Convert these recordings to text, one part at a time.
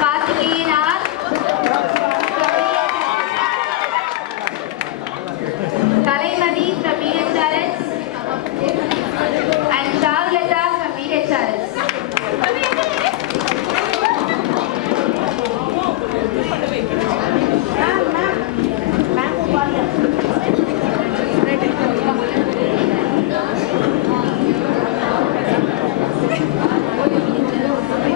Karthikeyan, Kalaimati from BHRS and Shavlata from BHRS.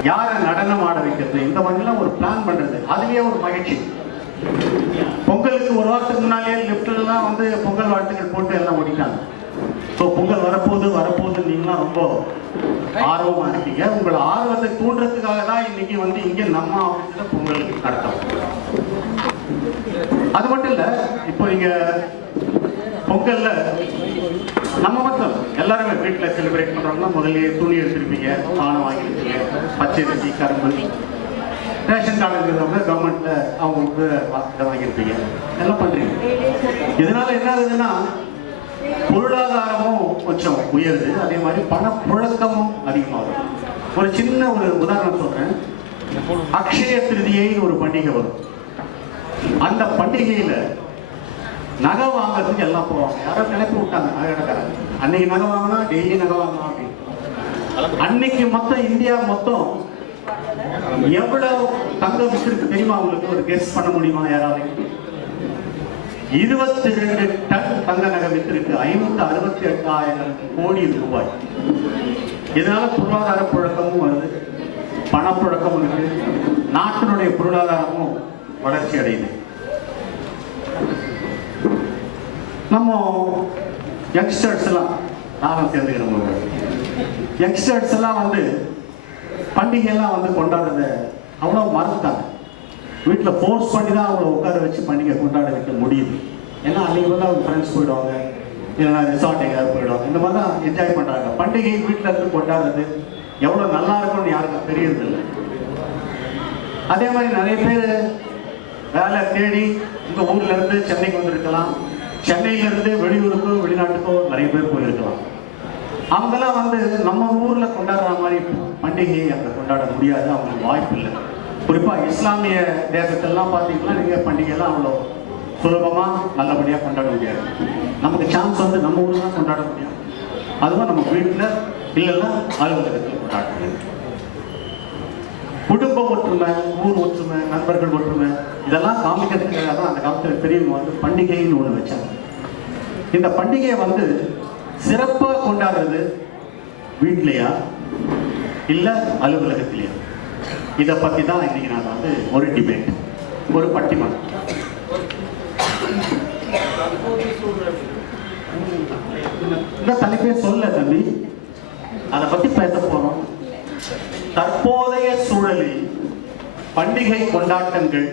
யார நடனம் ஆட வைக்கிறது, இந்த மாதிரிலாம் ஒரு பிளான் பண்றது, அதுலயே ஒரு மகிழ்ச்சி. பொங்கலுக்கு ஒரு வாரத்துக்கு முன்னாலே லிப்ட்லாம் வந்து பொங்கல் வாழ்த்துக்கள் போட்டு எல்லாம் ஓடிட்டாங்க. ஸோ பொங்கல் வரப்போகுது நீங்களாம் ரொம்ப ஆர்வமா இருக்கீங்க. உங்களை ஆர்வத்தை தூண்டுறதுக்காக தான் இன்னைக்கு வந்து இங்க நம்ம ஆஃபீஸ்ல பொங்கல் நடத்தும். அது மட்டும் இல்ல, இப்போ நீங்க பொங்கல்ல நம்ம மட்டும் எல்லாருமே வீட்டில் செலிப்ரேட் பண்றோம்னா முதல்ல துணி எடுத்திருப்பீங்க, பானம் வாங்கியிருப்பீங்க, பச்சை அரிசி, கரும்பு, ரேஷன் கார்டு இருக்கிறவங்க கவர்மெண்ட்ல அவங்களுக்கு வாங்கியிருப்பீங்க, எல்லாம் பண்றீங்க. இதனால என்ன ஆகுதுன்னா பொருளாதாரமும் கொஞ்சம் உயருது, அதே மாதிரி பணப்புழக்கமும் அதிகமாகும். ஒரு சின்ன ஒரு உதாரணம் சொல்றேன். அக்ஷய திருதியைன்னு ஒரு பண்டிகை வரும். அந்த பண்டிகையில நகை வாங்குறதுக்கு எல்லாம் போவாங்க. யாரோ நினைப்பு விட்டாங்க நகை கடைக்காரங்க, அன்னைக்கு நகை வாங்கினா டெய்லி நகை வாங்கலாம் அப்படின்னு. அன்னைக்கு மொத்தம் இந்தியா மொத்தம் எவ்வளவு தங்கம் வித்திருக்கு தெரியுமா உங்களுக்கு? ஒரு கெஸ் பண்ண முடியுமா யாராவது? 22 டன் தங்க நகை வித்திருக்கு, 568,000 கோடி ரூபாய். இதனால பொருளாதார புழக்கமும் வருது, பணப்புழக்கமும் இருக்கு, நாட்டினுடைய பொருளாதாரமும் வளர்ச்சி அடையுது. நம்ம யங்ஸ்டர்ஸ் எல்லாம் நானும் சேர்ந்துக்கிறோம். யங்ஸ்டர்ஸ் எல்லாம் வந்து பண்டிகையெல்லாம் வந்து கொண்டாடுறத அவ்வளோ மறந்துட்டாங்க. வீட்டில் ஃபோர்ஸ் பண்ணி தான் அவங்கள உட்கார வச்சு பண்டிகை கொண்டாட வைக்க முடியுது. ஏன்னா அன்றைக்கி வந்து அவங்க ஃப்ரெண்ட்ஸ் போயிடுவாங்க, இல்லைன்னா ரிசார்ட் எங்கேயாவது போயிடுவாங்க. இந்த மாதிரி தான் என்ஜாய் பண்ணுறாங்க. பண்டிகை வீட்டில் இருந்து கொண்டாடுறது எவ்வளோ நல்லா இருக்கும்னு யாருக்கும் தெரியறதில்லை. அதே மாதிரி நிறைய பேர் வேலை தேடி உங்கள் ஊர்ல இருந்து சென்னைக்கு வந்திருக்கலாம், சென்னையிலேருந்து வெளியூருக்கோ வெளிநாட்டுக்கோ நிறைய பேர் போயிருக்கலாம். அவங்கெல்லாம் வந்து நம்ம ஊர்ல கொண்டாடுற மாதிரி பண்டிகையை அங்கே கொண்டாட முடியாது, அவங்களுக்கு வாய்ப்பு இல்லை. குறிப்பாக இஸ்லாமிய தேசத்தெல்லாம் பார்த்தீங்கன்னா நீங்கள் பண்டிகையெல்லாம் அவ்வளோ சுலபமாக நல்லபடியாக கொண்டாட முடியாது. நமக்கு சான்ஸ் வந்து நம்ம ஊரில் தான் கொண்டாட முடியும். அதுவும் நம்ம வீட்டில் இல்லைன்னா அலுவலகத்தில் கொண்டாட முடியும். குடும்ப ஒற்றுமை, ஊர் ஒற்றுமை, நண்பர்கள் ஒற்றுமை, இதெல்லாம் காமிக்கிறதுக்காக தான் அந்த காலத்தில் பெரியவங்க வந்து பண்டிகைன்னு ஒன்று வச்சாங்க. இந்த பண்டிகையை வந்து சிறப்பாக கொண்டாடுறது வீட்லையா இல்லை அலுவலகத்திலையா? இதை பற்றி தான் இன்னைக்கு நான் வந்து ஒரு டிபேட், ஒரு பட்டிமன்றம். இந்த தலைப்பே சொல்ல தம்பி, அதை பற்றி பேச போறோம். தற்போதைய சூழலில் பண்டிகை கொண்டாட்டங்கள்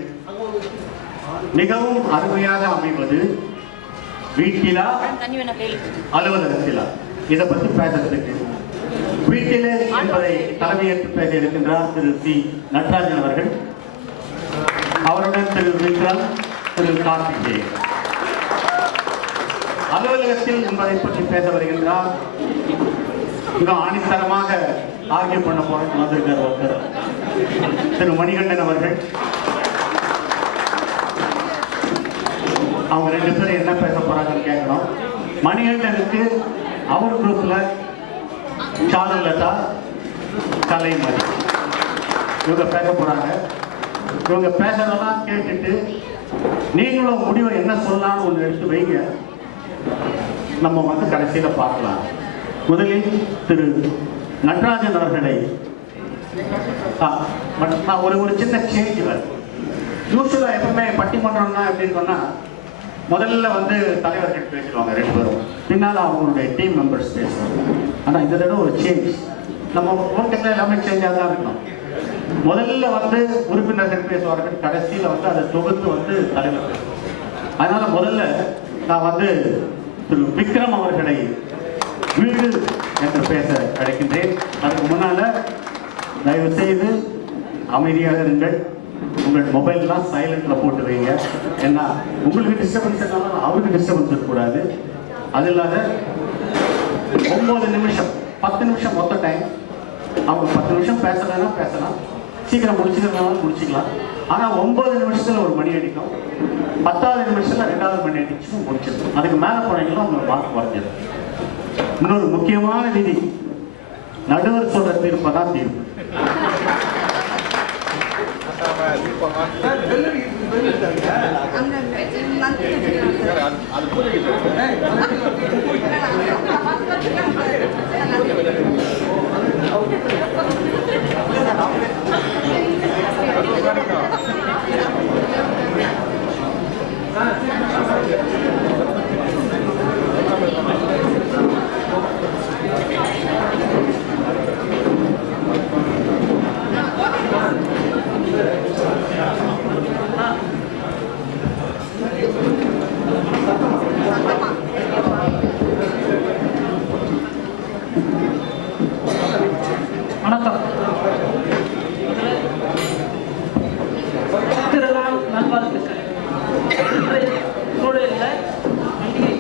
மிகவும் அருமையாக அமைவது வீட்டிலா அலுவலகத்திலா? இதை பற்றி பேசுறதுக்கு வீட்டிலே என்பதை தலைமையேற்று பேச இருக்கின்றார் திரு சி நடராஜன் அவர்கள். அவருடன் திரு விக்ரம், திரு கார்த்திகேயன். அலுவலகத்தில் என்பதை பற்றி பேச வருகின்றார். மிக ஆணித்தரமாக ஆர்கியூ பண்ண போறது வந்திருக்கார் ஒருத்தர், திரு மணிகண்டன் அவர்கள். அவங்க ரெண்டு பேரும் என்ன பேச போறாங்கன்னு கேட்கணும். மணிகண்டனுக்கு அவர் குரூப்ல சாருலதா, கலைமதி இவங்க பேச போறாங்க. இவங்க பேசுறதெல்லாம் கேட்டுட்டு நீங்களும் முடிவை என்ன சொல்லலாம்னு ஒன்று எடுத்து வைங்க, நம்ம வந்து கடைசியில பார்க்கலாம். முதலில் திரு நடராஜன் அவர்களை ஒரு சின்ன சேஞ்ச் வரும். யூஸ்வலா எப்பவுமே பட்டிமன்றம்னா எப்படின்னு சொன்னா முதல்ல வந்து தலைவர்கள் பேசுவாங்க ரெண்டு பேரும், பின்னால் அவங்களுடைய டீம் மெம்பர்ஸ் பேசுவாங்க. ஆனால் இந்த தடவை ஒரு சேஞ்ச், நம்ம ஓட்டுக்கு எல்லாமே சேஞ்சாக தான் இருக்கணும். முதல்ல வந்து உறுப்பினர்கள் பேசுவார்கள், கடைசியில் வந்து அதை தொகுத்து வந்து தலைவர் பேசுவாங்க. அதனால முதல்ல நான் வந்து திரு விக்ரம் அவர்களை வீடு என்று பேச அழைக்கின்றேன். அதுக்கு முன்னால தயவு செய்து அமைதியாக இருங்கள். உங்கள் மொபைல்லாம் சைலண்ட்ல போட்டு வைங்க. ஏன்னா உங்களுக்கு டிஸ்டர்பன்ஸ் இருந்தாலும் அவருக்கு டிஸ்டர்பன்ஸ் இருக்கக்கூடாது. அது இல்லாத 9 நிமிஷம் 10 நிமிஷம் மொத்த டைம் அவங்க 10 நிமிஷம் பேசலைன்னா பேசலாம், சீக்கிரம் முடிச்சுக்கிறதுனாலும் முடிச்சுக்கலாம். ஆனால் 9 நிமிஷத்தில் ஒரு மணி அடிக்கும், 10வது நிமிஷத்தில் 2வது மணி அடிச்சு முடிச்சிடும். அதுக்கு மேலே போனீங்கன்னா அவங்க மார்க் குறைஞ்சிடும். இன்னொரு முக்கியமான விதி, நடுவர் சொல்ற தீர்ப்பை தான் தீர்ப்பு. வணக்கம். திருநாள் நல்வாழ்த்துக்கள். இன்றைய சூழலில் பண்டிகை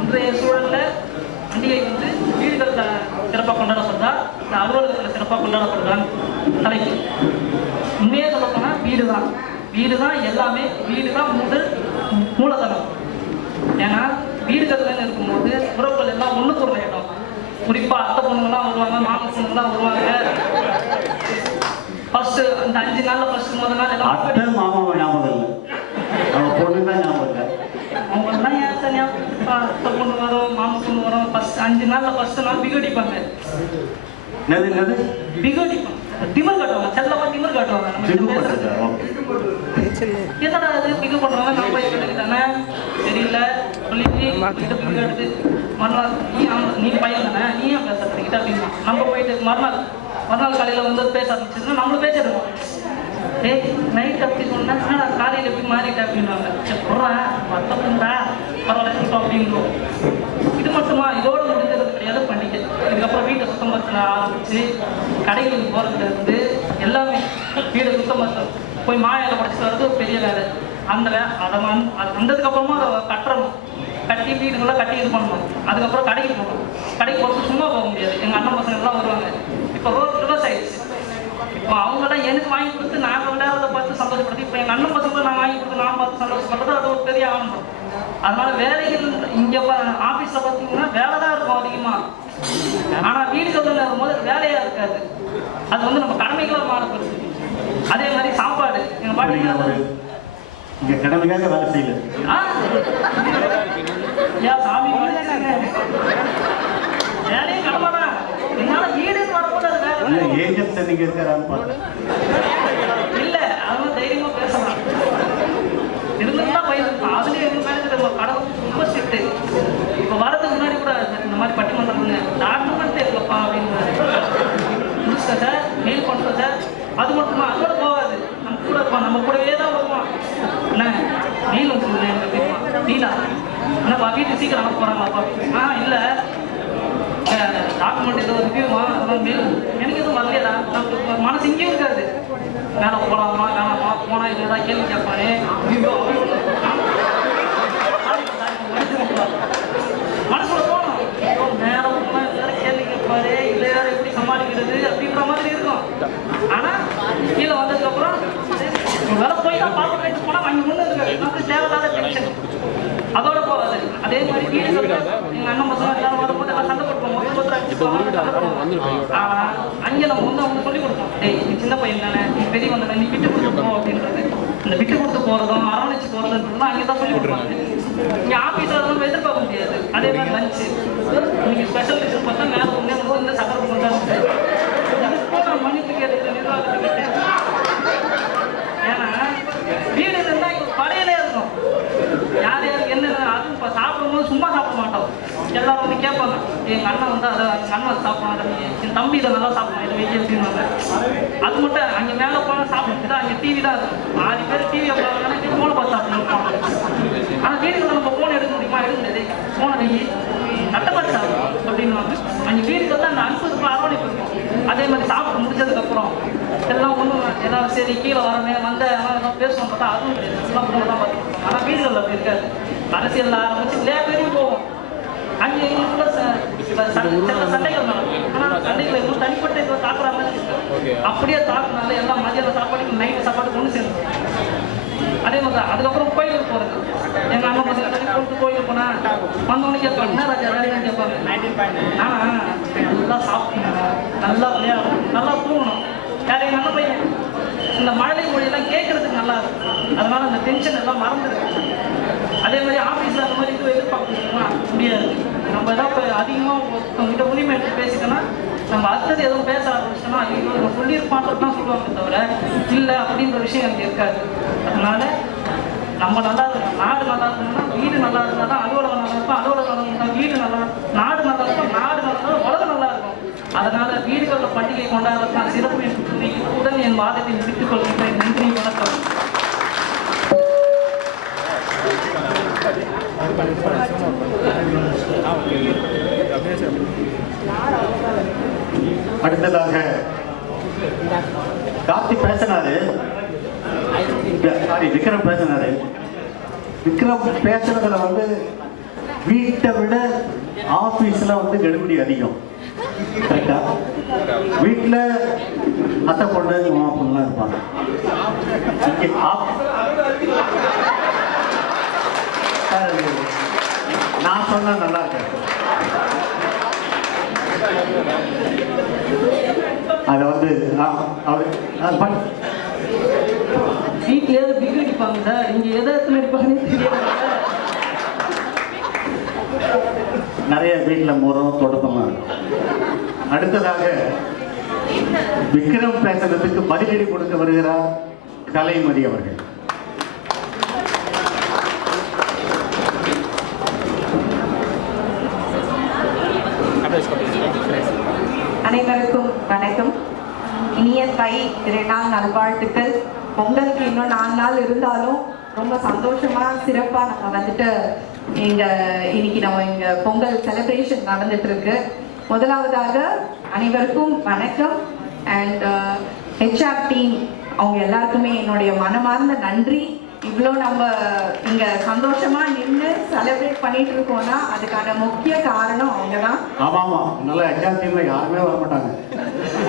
இன்றைய சூழலில் பண்டிகை வந்து வீடுகளில் சிறப்பாக கொண்டாடப்படுறதா, இந்த அலுவலகத்தில் சிறப்பாக கொண்டாடப்படுறாங்க தலைக்கு. உண்மையே சொல்லப்போனால் வீடு தான் எல்லாமே. வீடு தான் மூலதனம். ஏன்னா வீடுகள்ல இருக்கும்போது உறவுகள் எல்லாம் ஒண்ணுக்கு ஒரு இடம். குறிப்பா அத்தை பொண்ணுங்கெல்லாம் வருவாங்க, மாமன் பொண்ணுங்கெல்லாம் வருவாங்க. ஃபர்ஸ்ட் அந்த 5 நாள்ல ஃபர்ஸ்ட் முதல் நாள் எல்லாம் அத்தை மாமாவை ஞாபகம் இல்லை, அவங்க பொண்ணு தான் ஞாபகம் இல்லை. அவங்க எல்லாம் ஏன் தனியா அத்தை பொண்ணு வரும், மாமன் பொண்ணு வரும். ஃபர்ஸ்ட் 5 நாள்ல ஃபர்ஸ்ட் நாள் பிகடிப்பாங்க. என்னது பிகடிப்பாங்க, திமிர் காட்டுவாங்க, செல்லமா திமிர் காட்டுவாங்க. என்னடா அது பிகு பண்றாங்க, நம்ம போய் கேட்டுக்கிட்டானே தெரியல சொல்லி எடுத்து மறுநாள் நீ பையன் தானே, நீ ஏன் பேசுறதுக்கிட்ட அப்படின்னா நம்ம போயிட்டு மறுநாள் காலையில வந்து பேச ஆரம்பிச்சதுன்னா நம்மளும் பேசிடுவோம். ஏய் நைட் அப்படி சொன்னா காலையில் எப்படி மாறிட்ட அப்படின்வாங்க. சரி சொல்றேன் மற்றா பரவாயில்ல அப்படின்றோம். இது மட்டுமா, இதோட முடிஞ்சது கிடையாது பண்டிகை. இதுக்கப்புறம் வீட்டை சுத்தம் படுத்த ஆரம்பிச்சு கடைகளுக்கு போறதுல இருந்து எல்லாமே வீடை சுத்தம் படுத்த போய் மாயில படைச்சிட்டு வர்றது ஒரு பெரிய வேலை. அந்த அதை வந்ததுக்கப்புறமா அதை கட்டணும், கட்டி வீடுங்கள்லாம் கட்டி இது பண்ணணும். அதுக்கப்புறம் கடைக்கு போகணும். கடைக்கு போகிறது சும்மா போக முடியாது. எங்கள் அண்ணன் பசங்க எல்லாம் வருவாங்க. இப்போ ரிவர்ஸ் ஆயிடுச்சு. இப்போ அவங்களாம் எனக்கு வாங்கி கொடுத்து நாங்கள் விளையாடுறத பார்த்து சந்தோஷப்படுத்தி, இப்போ எங்கள் அண்ணன் பசங்களை நான் வாங்கி கொடுத்து நான் பார்த்து சந்தோஷப்படுறது அது ஒரு பெரிய ஆனந்தம். அதனால வேலைகள் இங்கே ஆஃபீஸில் பார்த்தீங்கன்னா வேலை தான் இருக்கும் அதிகமாக. ஆனால் வீடுகளில் இருக்கும்போது வேலையாக இருக்காது. அது வந்து நம்ம கடமைகளாக மாறப்படுது. அதே மாதிரி சாப்பாடு எங்கள் பாட்டி இங்க கடமைக்காக வேலை செய்யல. சாமி வேலையும் கடமை தான். என்னால வீடுன்னு வரும்போது அது வேலை ஏஜென்ட் நீங்க இருக்கிறான்னு பார்த்தேன். இல்ல அதெல்லாம் தைரியமா பேசலாம். இருந்தா பயிர் அதுலயே எங்க மேனேஜர் கடவுள் ரொம்ப ஸ்ட்ரிக்ட். இப்ப வரதுக்கு முன்னாடி கூட இந்த மாதிரி பட்டிமன்றம்ங்க டாக்குமெண்ட் இருக்கப்பா அப்படின்னு முடிச்ச சார் மெயில் பண்ணுறோம் சார். அது மட்டுமா அதோட போகாது, நம்ம கூட இருப்பான், நம்ம கூடவே தான் வருவான். என்ன மெயில் வந்து எனக்கு நீலா என்னப்பா வீட்டுக்கு சீக்கிரம் அனுப்ப போறாங்களாப்பா? இல்லை டாக்குமெண்ட் ஏதோ ரிவ்யூவா அதெல்லாம் மெயில் எனக்கு எதுவும் வரலையடா. மனசு இங்கேயும் இருக்காது. மேலே போகலாமா வேணாமா, போனால் இது ஏதாவது கேள்வி கேட்பானே மனசுல போகணும். மேலே போனால் எல்லாரும் கேள்வி கேட்பாரு, இல்லை யாரும் எப்படி சமாளிக்கிறது அப்படின்ற மாதிரி இருக்கும். ஆனால் கீழே வந்ததுக்கப்புறம் வேலை போய் தான் பார்த்து போனால் அங்கே ஒன்று இருக்காது. நமக்கு தேவையில்லாத டென்ஷன் அதோட போகாது. அதே மாதிரி வீடு எங்கள் அண்ணன் பசங்க எல்லாரும் வரும்போது எல்லாம் சண்டை கொடுப்போம். ஆனால் அங்கே நம்ம வந்து அவங்க சொல்லிக் கொடுப்போம். டேய் நீ சின்ன பையன் தானே, நீ பெரிய வந்தானே, நீ விட்டு கொடுத்து போ அப்படின்றது. இந்த விட்டு கொடுத்து போகிறதும் அரவணைச்சு போகிறதுன்றதுலாம் அங்கே தான் சொல்லிக் கொடுப்பாங்க. இங்கே ஆஃபீஸில் அதெல்லாம் எதிர்பார்க்க முடியாது. அதே மாதிரி லஞ்சு இன்னைக்கு ஸ்பெஷல் டிஷன் பார்த்தா மேலே ஒன்றே வந்து சக்கரை கொண்டாந்து நான் மன்னிப்பு கேட்டு நிர்வாகத்துக்கிட்ட. ஏன்னா வீடு இருந்தால் இங்கே படையிலே இருக்கும். யார் யாருக்கு என்னென்ன அதுவும் இப்போ சாப்பிடும்போது சும்மா சாப்பிட மாட்டோம். எல்லாரும் வந்து கேட்பாங்க, எங்கள் அண்ணன் வந்து அதை எங்கள் அண்ணன் சாப்பிடுவாங்க, என் தம்பி இதை நல்லா சாப்பிடுவாங்க, இதை வெய்ய அப்படின்வாங்க. அது மட்டும் அங்கே மேலே போனால் சாப்பிட்டு தான் அங்கே டிவி தான் இருக்கும். 6 பேர் டிவி பார்த்தாங்கன்னா ஃபோனை பார்த்து சாப்பிடணும். ஆனால் வீடுகளில் நம்ம ஃபோன் எடுக்க முடியுமா? எடுக்க முடியாது. ஃபோனை வெய்யி நட்டை பார்த்து சாப்பிடும் அப்படின்வாங்க. அங்கே வீடுகளில் அந்த அன்பு இருக்கும், அரவணைப்பு இருக்கும். அதே மாதிரி சாப்பிட்டு முடிச்சதுக்கப்புறம் எல்லாம் ஒன்று ஏன்னா சரி கீழே வரமே வந்த பேசணும் பார்த்தா அதுவும் கிடையாது. சின்ன பொண்ணு தான் பார்த்துருக்கோம். ஆனால் வீடுகளில் அப்படி இருக்காது. அரசியலில் ஆரம்பிச்சு நிறையா பேரும் போவோம். அங்கே எங்களுக்குள்ள சண்டைகள் நடக்கும். ஆனால் சண்டைகளை எதுவும் தனிப்பட்ட இதில் தாக்குற மாதிரி அப்படியே தாக்குனால எல்லாம் மதியான சாப்பாடுக்கு நைட்டு சாப்பாடு ஒன்று சேர்ந்து அதே மாதிரி தான். அதுக்கப்புறம் கோயிலுக்கு போகிறது. எங்கள் அம்மா பசங்க கொண்டு கோயிலுக்கு போனால் வந்தவொடனே கேட்பாங்க, என்ன ராஜா வேலைன்னு கேட்பாங்க. ஆனால் நல்லா சாப்பிடணும், நல்லா விளையாடணும், நல்லா தூங்கணும். யாரையும் நல்ல பையன் இந்த மழலை மொழியெல்லாம் கேட்கறதுக்கு நல்லா இருக்கும். அதனால அந்த டென்ஷன் எல்லாம் மறந்துருக்கு. அதே மாதிரி ஆஃபீஸில் அந்த மாதிரி இது எதிர்பார்க்கணுமா முடியாது. நம்ம ஏதாவது அதிகமாக உங்ககிட்ட உரிமை எடுத்து பேசிட்டோன்னா நம்ம அடுத்தது எதுவும் பேச ஆரம்பிச்சோன்னா ஐயோ நம்ம சொல்லியிருப்பான்றது தான் சொல்லுவாங்க தவிர இல்லை அப்படின்ற விஷயம் எனக்கு இருக்காது. அதனால நம்ம நல்லா இருக்கணும், நாடு நல்லா இருக்கணும்னா வீடு நல்லா இருந்தால் தான் அலுவலகம் நல்லா இருக்கும், அலுவலகம் நல்லா இருந்தால் வீடு நல்லா இருக்கும், நாடு நல்லா இருக்கும், நாடு நல்லா இருந்தால் உலகம் நல்லா இருக்கும். அதனால வீடுகளில் பண்டிகை கொண்டாடுறதுதான் சிறப்பு என்று கூறி உடன் என் வாதத்தை முடித்துக் கொள்கின்றேன். நன்றி, வணக்கம். அடுத்ததாக கார்த்தி பேசினாரு, சாரி விக்ரம் பேசினாரு. விக்ரம் பேசுறதுல வந்து வீட்டை விட ஆபீஸ்ல வந்து கெடுபிடி அதிகம். கரெக்டா? வீட்டில் அத்தை பொண்ணு மாமா பொண்ணுலாம் இருப்பாங்க. நான் சொன்னா நல்லா இருக்கேன். அதை வந்து வீட்டிலேயாவது பிக் அடிப்பாங்க சார், இங்கே எதை அடிப்பாங்கன்னு தெரியாது. நிறைய வீட்டில் முறம் தொடக்கமாக இருக்கும். அடுத்ததாக விக்ரம் பேசுறதுக்கு பதிலடி கொடுக்க வருகிறார் கலைமதி அவர்கள். அனைவருக்கும் வணக்கம். இனிய தை திருநாள் நல்வாழ்த்துக்கள். பொங்கலுக்கு இன்னும் 4 நாள் இருந்தாலும் ரொம்ப சந்தோஷமா சிறப்பா நம்ம வந்துட்டு இன்னைக்கு நம்ம இங்க பொங்கல் செலிப்ரேஷன் நடந்துட்டு இருக்கு. முதலாவதாக அனைவருக்கும் வணக்கம். அண்ட் ஹெச்ஆர் டீம் அவங்க எல்லாருக்குமே என்னுடைய மனமார்ந்த நன்றி. இவ்வளோ நம்ம இங்க சந்தோஷமா நின்று செலிப்ரேட் பண்ணிட்டு இருக்கோம்னா அதுக்கான முக்கிய காரணம் அவங்க தான். ஆமா ஆமா, நல்லா ஹெச்ஆர் டீம்ல யாருமே வர மாட்டாங்க.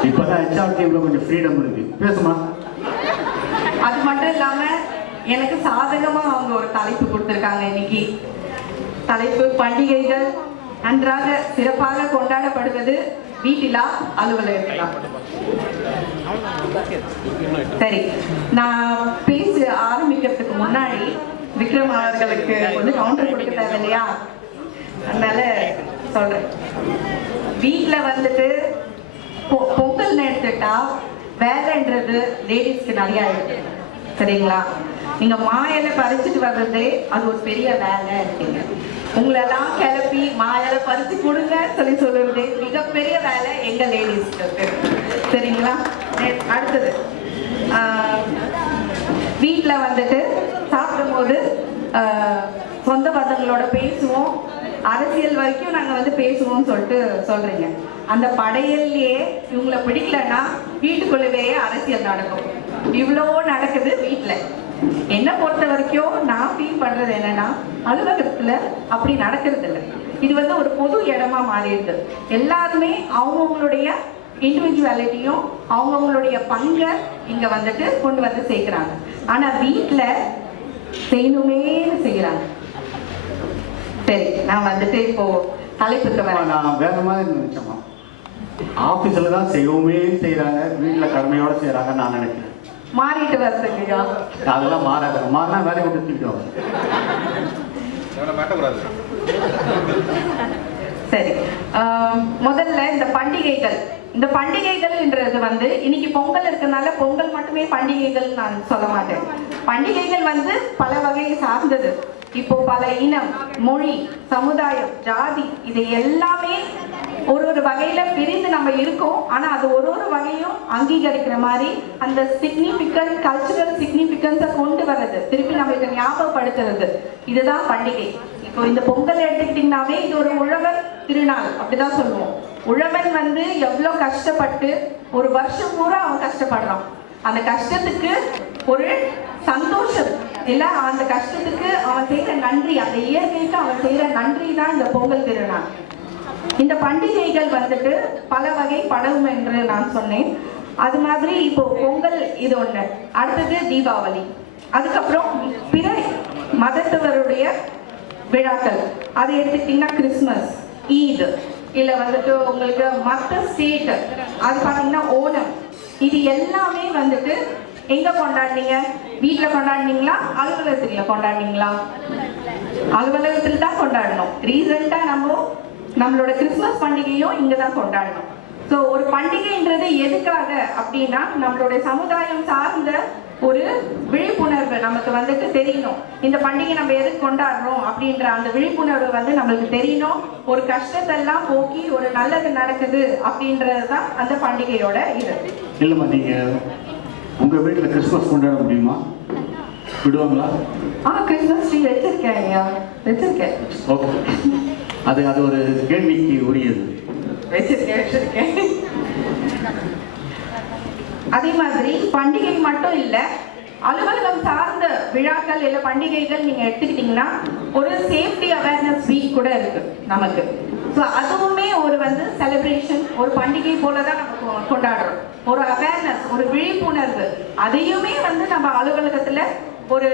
இப்பதான் ஹெச்ஆர் டீம்ல கொஞ்சம் ஃப்ரீடம் இருக்கு, பேசுமா. அது மட்டும் இல்லாம எனக்கு சாதகமா அவங்க ஒரு தலைப்பு கொடுத்திருக்காங்க. இன்னைக்கு தலைப்பு பண்டிகைகள் நன்றாக சிறப்பாக கொண்டாடப்படுவது வீட்டிலா அலுவலகத்திலா. சரி, நான் பேச ஆரம்பிக்கிறதுக்கு முன்னாடி விக்ரம் அவர்களுக்கு வந்து கவுண்டர் கொடுக்க தேவை இல்லையா, அதனால சொல்றேன். வீட்டுல வந்துட்டு பொங்கல் எடுத்துட்டா வேலைன்றது லேடிஸ்க்கு நிறைய இருக்கு. சரிங்களா? நீங்க மாயில பறிச்சுட்டு வர்றதே அது ஒரு பெரிய வேலை இருக்கீங்க. உங்களெல்லாம் கிளப்பி மாயில பறிச்சு கொடுங்க சொல்லுறது மிகப்பெரிய வேலை எங்க லேடிஸ்க்கு இருக்கு. சரிங்களா? அடுத்தது வீட்டுல வந்துட்டு சாப்பிடும் போது சொந்த பந்தங்களோட பேசுவோம், அரசியல் வரைக்கும் நாங்க வந்து பேசுவோம் சொல்றீங்க. அந்த படையல்லையே இவங்களை பிடிக்கலன்னா வீட்டுக்குள்ளவே அரசியல் நடக்கும். இவ்வளோ நடக்குது வீட்டுல. என்ன பொறுத்த வரைக்கும் நான் ஃபீல் பண்றது என்னன்னா அலுவலகத்துல அப்படி நடக்கிறது இல்லை. இது வந்து ஒரு பொது இடமா மாறிடுது. எல்லாருமே அவங்கவுங்களுடைய இண்டிவிஜுவாலிட்டியும் அவங்கவுங்களுடைய பங்கை இங்க வந்துட்டு கொண்டு வந்து சேர்க்கிறாங்க. ஆனா வீட்டுல செய்யணுமே செய்யறாங்க. சரி, நான் வந்துட்டு இப்போ தலைப்புக்கு வரேன். நான் வேற மாதிரி நினைச்சேம்மா. ஆபீஸ்ல தான் செய்யவுமே செய்யறாங்க, வீட்டுல கடமையோட செய்யறாங்க நான் நினைக்கிறேன். மாறிட்டு வருதுங்க. அதெல்லாம் மாறாது. மாறினா வேலையை விட்டு தூக்கிடுவாங்க. சரி, முதல்ல இந்த பண்டிகைகள்ன்றது வந்து இன்னைக்கு பொங்கல் இருக்கிறதுனால பொங்கல் மட்டுமே பண்டிகைகள் நான் சொல்ல மாட்டேன். பண்டிகைகள் வந்து பல வகையை சார்ந்தது. இப்போ பல இனம், மொழி, சமுதாயம், ஜாதி இது எல்லாமே ஒரு வகையில பிரிந்து நம்ம இருக்கோம். ஆனா அது ஒரு வகையும் அங்கீகரிக்கிற மாதிரி அந்த சிக்னிபிகன்ட் கல்ச்சுரல் சிக்னிபிகன்ஸை கொண்டு வர்றது, திருப்பி நம்ம இதை ஞாபகப்படுத்துறது, இதுதான் பண்டிகை. இப்போ இந்த பொங்கல் எடுத்துக்கிட்டீங்கன்னாவே இது ஒரு உழவர் திருநாள் அப்படிதான் சொல்லுவோம். உழவன் வந்து எவ்வளவு கஷ்டப்பட்டு ஒரு வருஷம் பூரா அவன் கஷ்டப்படுறான். அந்த கஷ்டத்துக்கு ஒரு சந்தோஷம் இல்ல, அந்த கஷ்டத்துக்கு அவன் செய்யற நன்றி, அந்த இயற்கைக்கு அவன் செய்யற நன்றி தான் இந்த பொங்கல் திருநாள். இந்த பண்டிகைகள் வந்துட்டு பல வகைப்படும் என்று நான் சொன்னேன். அது மாதிரி இப்போ பொங்கல் இது ஒண்ணு, அடுத்தது தீபாவளி, அதுக்கப்புறம் பிற மதத்தவருடைய விழாக்கள். அது எடுத்துக்கிட்டீங்கன்னா கிறிஸ்மஸ், ஈத், இல்ல வந்துட்டு உங்களுக்கு மற்ற ஸ்டேட் அது பாத்தீங்கன்னா ஓணம். இது எல்லாமே வந்துட்டு எங்க கொண்டாடினீங்க? வீட்டுல கொண்டாடினீங்களா, அலுவலகத்துல கொண்டாடினீங்களா? அலுவலகத்துல தான் கொண்டாடணும். ரீசெண்டா நம்மளோட கிறிஸ்மஸ் பண்டிகையும் இங்கதான் கொண்டாடணும். ஸோ ஒரு பண்டிகைன்றது எதுக்காக அப்படின்னா நம்மளுடைய சமுதாயம் சார்ந்த ஒரு விழிப்புணர்வு நமக்கு வந்துட்டு தெரியணும். இந்த பண்டிகை நம்ம எதுக்கு கொண்டாடுறோம் அப்படின்ற அந்த விழிப்புணர்வு வந்து நம்மளுக்கு தெரியணும். ஒரு கஷ்டத்தெல்லாம் போக்கி ஒரு நல்லது நடக்குது அப்படின்றது தான் அந்த பண்டிகையோட இது. இல்லைம்மா, நீங்க உங்க வீட்டில் கிறிஸ்மஸ் கொண்டாட முடியுமா? விடுவாங்களா? கிறிஸ்மஸ் ட்ரீ வச்சிருக்கேன் ஐயா, வச்சிருக்கேன். ஓகே, அது ஒரு கேள்விக்கு உரியது. வச்சிருக்கேன். அதே மாதிரி பண்டிகை மட்டும் இல்ல, அலுவலகம் சார்ந்த விழாக்கள் இல்ல பண்டிகைகள் நீங்க எடுத்துக்கிட்டீங்கன்னா ஒரு சேஃப்டி அவேர்னஸ் வீக் கூட இருக்கு நமக்கு. ஸோ அதுவுமே ஒரு வந்து செலிப்ரேஷன், ஒரு பண்டிகை போலதான் நம்ம கொண்டாடுறோம். ஒரு அவேர்னஸ், ஒரு விழிப்புணர்வு, அதையுமே வந்து நம்ம அலுவலகத்துல ஒரு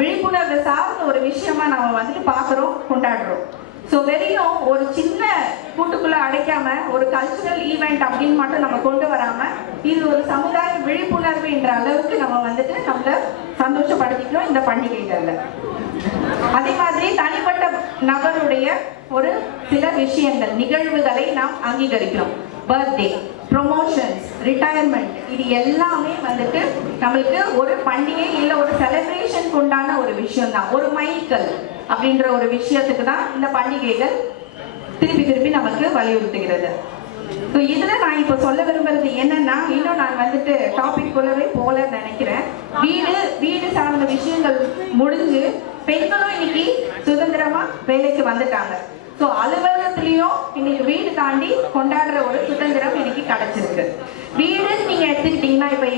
விழிப்புணர்வு சார்ந்த ஒரு விஷயமா நம்ம வந்துட்டு பாக்குறோம், கொண்டாடுறோம். ஸோ வெறும் ஒரு சின்ன கூட்டுக்குள்ள அடைக்காம ஒரு கல்ச்சுரல் ஈவெண்ட் அப்படின்னு மட்டும் நம்ம கொண்டு வராம இது ஒரு சமுதாய விழிப்புணர்வு என்ற அளவுக்கு நம்ம வந்துட்டு நம்மள சந்தோஷப்படுத்திக்கிறோம் இந்த பண்டிகைகள்ல. அதே மாதிரி தனிப்பட்ட நபருடைய ஒரு சில விஷயங்கள், நிகழ்வுகளை நாம் அங்கீகரிக்கிறோம். பர்த்டே, ப்ரொமோஷன்ஸ், ரிட்டையர்மெண்ட், இது எல்லாமே வந்துட்டு நம்மளுக்கு ஒரு பண்டிகை இல்லை ஒரு செலிப்ரேஷனுக்கு உண்டான ஒரு விஷயம் தான். ஒரு மைல்கல் அப்படின்ற ஒரு விஷயத்துக்கு தான் இந்த பண்டிகைகள் திருப்பி நமக்கு வலியுறுத்துகிறது. ஸோ இதுல நான் இப்போ சொல்ல விரும்புறது என்னன்னா, இன்னும் நான் வந்துட்டு டாபிக் குள்ளவே போலன்னு நினைக்கிறேன். வீடு சார்ந்த விஷயங்கள் முடிஞ்சு பெண்களும் இன்னைக்கு சுதந்திரமா வேலைக்கு வந்துட்டாங்க. ஸோ அலுவலகத்திலையும் இன்னைக்கு வீடு தாண்டி கொண்டாடுற ஒரு சுதந்திரம் இன்னைக்கு கிடைச்சிருக்கு. வீடுன்னு நீங்க எடுத்துக்கிட்டீங்கன்னா, இப்ப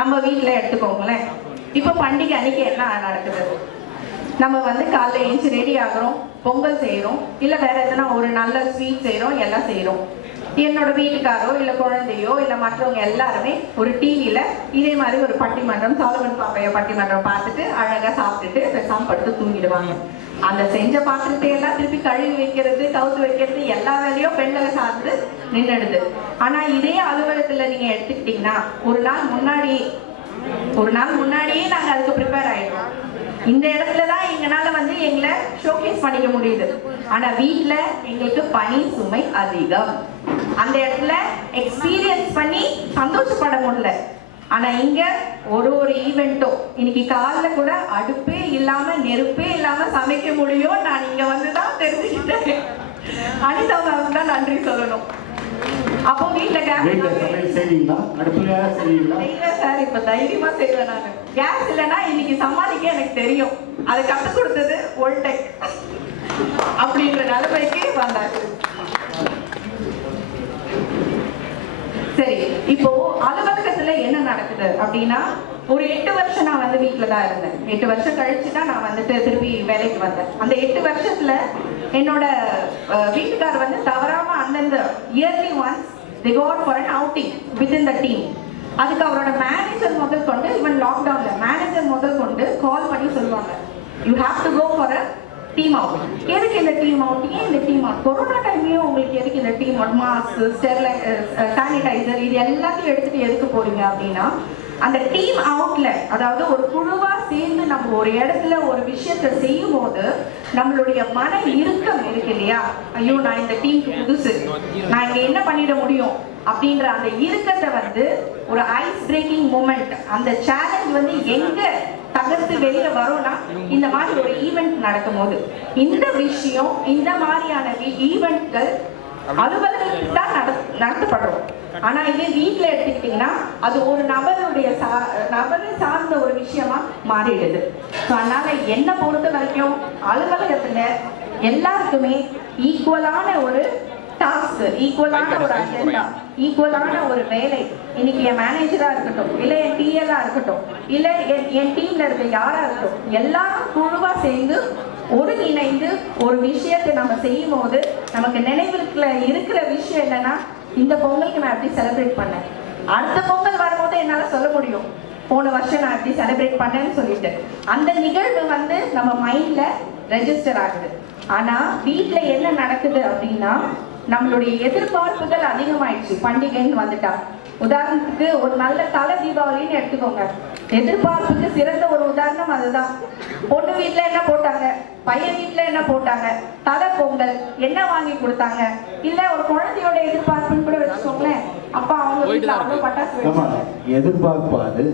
நம்ம வீட்டுல எடுத்துக்கோங்களேன். இப்போ பண்டிகை அன்னைக்கு என்ன நடக்குது? நம்ம வந்து காலைல எழுந்து ரெடி ஆகிறோம், பொங்கல் செய்யறோம், இல்ல வேற எதனா ஒரு நல்ல ஸ்வீட் செய்யறோம், எல்லாம் செய்யறோம். என்னோட வீட்டுக்காரோ இல்ல குழந்தையோ இல்ல மற்றவங்க எல்லாருமே ஒரு டிவியில இதே மாதிரி ஒரு பட்டிமன்றம், சாலமன் பாப்பைய பட்டிமன்றம் பார்த்துட்டு அழகா சாப்பிட்டுட்டு பேசாம படுத்து தூங்கிடுவாங்க. அந்த செஞ்ச பாத்திரத்தை எல்லாம் திருப்பி கழுவி வைக்கிறது, கவுத்து வைக்கிறது, எல்லா வேலையும் பெண்களை சார்ந்து நின்றுடுது. ஆனா இதே அலுவலகத்துல நீங்க எடுத்துக்கிட்டீங்கன்னா ஒரு நாள் முன்னாடியே நாங்க அதுக்கு ப்ரிப்பேர் ஆயிடுவோம். இந்த இடத்துலதான் எங்களால வந்து எங்களை ஷோகேஸ் பண்ணிக்க முடியுது. ஆனா வீட்டுல எங்களுக்கு பணி சுமை அதிகம். அந்த இடத்துல எக்ஸ்பீரியன்ஸ் பண்ணி சந்தோஷப்பட முடியல. ஆனா இங்க ஒரு ஈவெண்ட்டும் இன்னைக்கு காலைல கூட அடுப்பே இல்லாம நெருப்பே இல்லாம சமைக்க முடியும். நான் இங்க வந்துதான் தெரிஞ்சுக்கிட்டேன். அனிதா மேம் தான் நன்றி சொல்லணும். அப்போ வீட்டுல சார் இப்ப தைரியமா செய்வேன். நானு கேஸ் இல்லைன்னா இன்னைக்கு சமாளிக்க எனக்கு தெரியும். அதை கற்றுக் கொடுத்தது வோல்டெக் அப்படின்ற நிலைமைக்கு வந்தாரு. சரி, இப்போ அலுவலகத்துல என்ன நடக்குது அப்படின்னா, ஒரு 8 வருஷம் நான் வந்து வீட்டுல தான் இருந்தேன். 8 வருஷம் கழிச்சுதான் நான் வந்துட்டு திருப்பி வேலைக்கு வந்தேன். அந்த 8 வருஷத்துல என்னோட வீட்டுக்கார் வந்து தவறாம அந்தந்த yearly once they go out for an outing within the team. அதுக்கு அவரோட மேனேஜர் முதல் கொண்டு, இவன் லாக்டவுன்ல மேனேஜர் முதல் கொண்டு கால் பண்ணி சொல்லுவாங்க, you have to go for a team out. எதுக்கு இந்த டீம் அவுட்? ஏன் இந்த டீம் அவுட்? கொரோனா டைம்லயும் உங்களுக்கு எதுக்கு இந்த டீம் அவுட்? மாஸ்க், சானிடைசர், இது எல்லாத்தையும் எடுத்துட்டு எதுக்கு போறீங்க அப்படின்னா, அந்த டீம் அவுட்ல, அதாவது ஒரு குழுவா சேர்ந்து நம்ம ஒரு இடத்துல ஒரு விஷயத்தை செய்யும் போது நம்மளுடைய மன இறுக்கம் இருக்கு இல்லையா, ஐயோ நான் இந்த டீமுக்கு புதுசு, நான் இங்க என்ன பண்ணிட முடியும் அப்படின்ற அந்த இறுக்கத்தை வந்து ஒரு ஐஸ் பிரேக்கிங் மூமெண்ட், அந்த சேலஞ்ச் வந்து எங்க தகர்த்து வெளியில வரும்னா இந்த மாதிரி ஒரு ஈவெண்ட் நடக்கும் போது. இந்த விஷயம், இந்த மாதிரியான ஈவெண்ட்கள் அலுவலகத்தில் தான் நடத்தப்படுறோம். ஆனா இதே வீட்டுல எடுத்துக்கிட்டீங்கன்னா அது ஒரு நபரை சார்ந்த ஒரு விஷயமா மாறிடுது. அதனால என்ன பொறுத்த வரைக்கும் அலுவலகத்துல எல்லாருக்குமே ஈக்குவலான ஒரு டாஸ்க், ஈக்குவலான ஒரு அஜெண்டா ஈக்குவலான ஒரு வேலை இன்னைக்கு என் மேனேஜரா இருக்கட்டும், இல்லை என் டிஎல்லா இருக்கட்டும், இல்லை என் டீம்ல இருக்க யாரா இருக்கட்டும், எல்லாரும் குழுவா சேர்ந்து ஒருங்கிணைந்து ஒரு விஷயத்தை நம்ம செய்யும் போது நமக்கு நினைவுல இருக்கிற விஷயம் என்னன்னா, இந்த பொங்கலுக்கு நான் எப்படி செலிப்ரேட் பண்ணேன், அடுத்த பொங்கல் வரும்போது என்னால சொல்ல முடியும் போன வருஷம் நான் எப்படி செலிப்ரேட் பண்ணேன்னு சொல்லிட்டு அந்த நிகழ்வு வந்து நம்ம மைண்ட்ல ரெஜிஸ்டர் ஆகுது. ஆனா வீட்டுல என்ன நடக்குது அப்படின்னா, நம்மளுடைய எதிர்பார்ப்புகள் அதிகமாயிடுச்சு. பண்டிகைன்னு வந்துட்டா, உதாரணத்துக்கு ஒரு நல்ல தலை தீபாவளின்னு எடுத்துக்கோங்க. எதிர்பார்ப்புக்கு சிறந்த ஒரு உதாரணம் அதுதான். பொண்ணு வீட்டுல என்ன போட்டாங்க, பையன் வீட்டுல என்ன போட்டாங்க, தலை பொங்கல் என்ன வாங்கி கொடுத்தாங்க, இல்ல ஒரு குழந்தையோட எதிர்பார்ப்புன்னு கூட வச்சுக்கோங்களேன். அப்பா அவங்க வீட்டுல அவ்வளவு பட்டாசு வச்சாங்க. எதிர்பார்ப்பு அது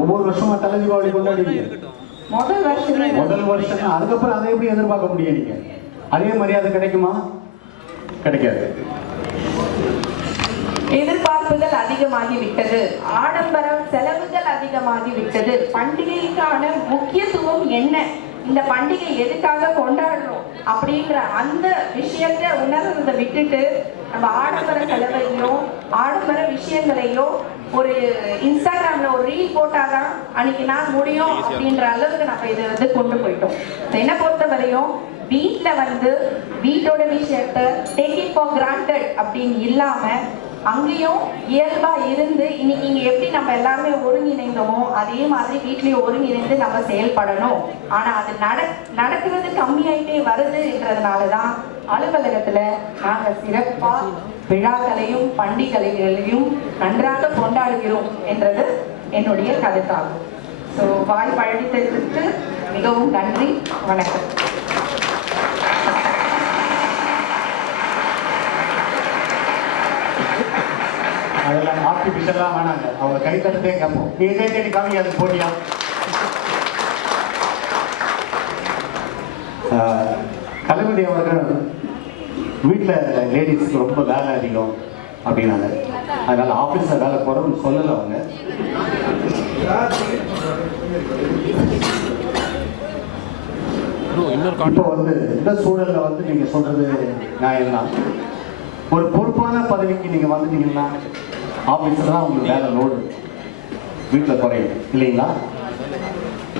ஒவ்வொரு வருஷமா தலை தீபாவளி கொண்டாடுவீங்க. முதல் வருஷம் அதுக்கப்புறம் அதை எப்படி எதிர்பார்க்க முடியும்? நீங்க அதே மரியாதை கிடைக்குமா? கிடைக்காது. எதிர்பார்ப்புகள் அதிகமாகி விட்டது, ஆடம்பரம் செலவுகள் அதிகமாகி விட்டது. பண்டிகைக்கான முக்கியத்துவம் என்ன, இந்த பண்டிகை எதுக்காக கொண்டாடுறோம் அப்படின்ற அந்த விஷயத்தை உணர்றதை விட்டுட்டு நம்ம ஆடம்பர செலவையோ ஆடம்பர விஷயங்களையோ ஒரு இன்ஸ்டாகிராம்ல ஒரு ரீல் போட்டாதான் அன்னைக்கு நான் முடியும் அப்படின்ற அளவுக்கு நம்ம இதை வந்து கொண்டு போயிட்டோம். என்ன பொறுத்த வரையும் வீட்டுல வந்து வீட்டோட விஷயத்த டேக் இட் ஃபார் கிராண்டட் அப்படின்னு இல்லாம அங்கேயும் இயல்பா இருந்து இன்னைக்கு இங்க எப்படி நம்ம எல்லாருமே ஒருங்கிணைந்தோமோ அதே மாதிரி வீட்லயும் ஒருங்கிணைந்து நம்ம செயல்படணும். ஆனா அது நடக்கிறது கம்மியாயிட்டே வருதுன்றதுனாலதான் அலுவலகத்துல நாங்க சிறப்பா விழாக்களையும் பண்டிகைகளையும் நன்றாக கொண்டாடுகிறோம் என்றது என்னுடைய கருத்தாகும். ஸோ வாய் பழனித்ததற்கு மிகவும் நன்றி, வணக்கம். அதெல்லாம் ஆர்டிபிஷியலாம் வேணாங்க, அவங்க கை தட்டத்தே கேட்போம். நீ இதே தேடி காமிங்க, அதுக்கு போட்டியா? கலைமணி அவர்கள் வீட்டில் லேடிஸ்க்கு ரொம்ப வேலை அதிகம் அப்படின்னாங்க. அதனால ஆஃபீஸில் வேலை போகிறோம்னு சொல்லலை அவங்க. இப்போ வந்து இந்த சூழலில் வந்து நீங்கள் சொல்கிறது நியாயம் தான். ஒரு பொறுப்பான பதவிக்கு நீங்கள் வந்துட்டீங்கன்னா ஆஃபீஸில் தான் உங்களுக்கு வேலை லோடு, வீட்டில் குறையும் இல்லைங்களா?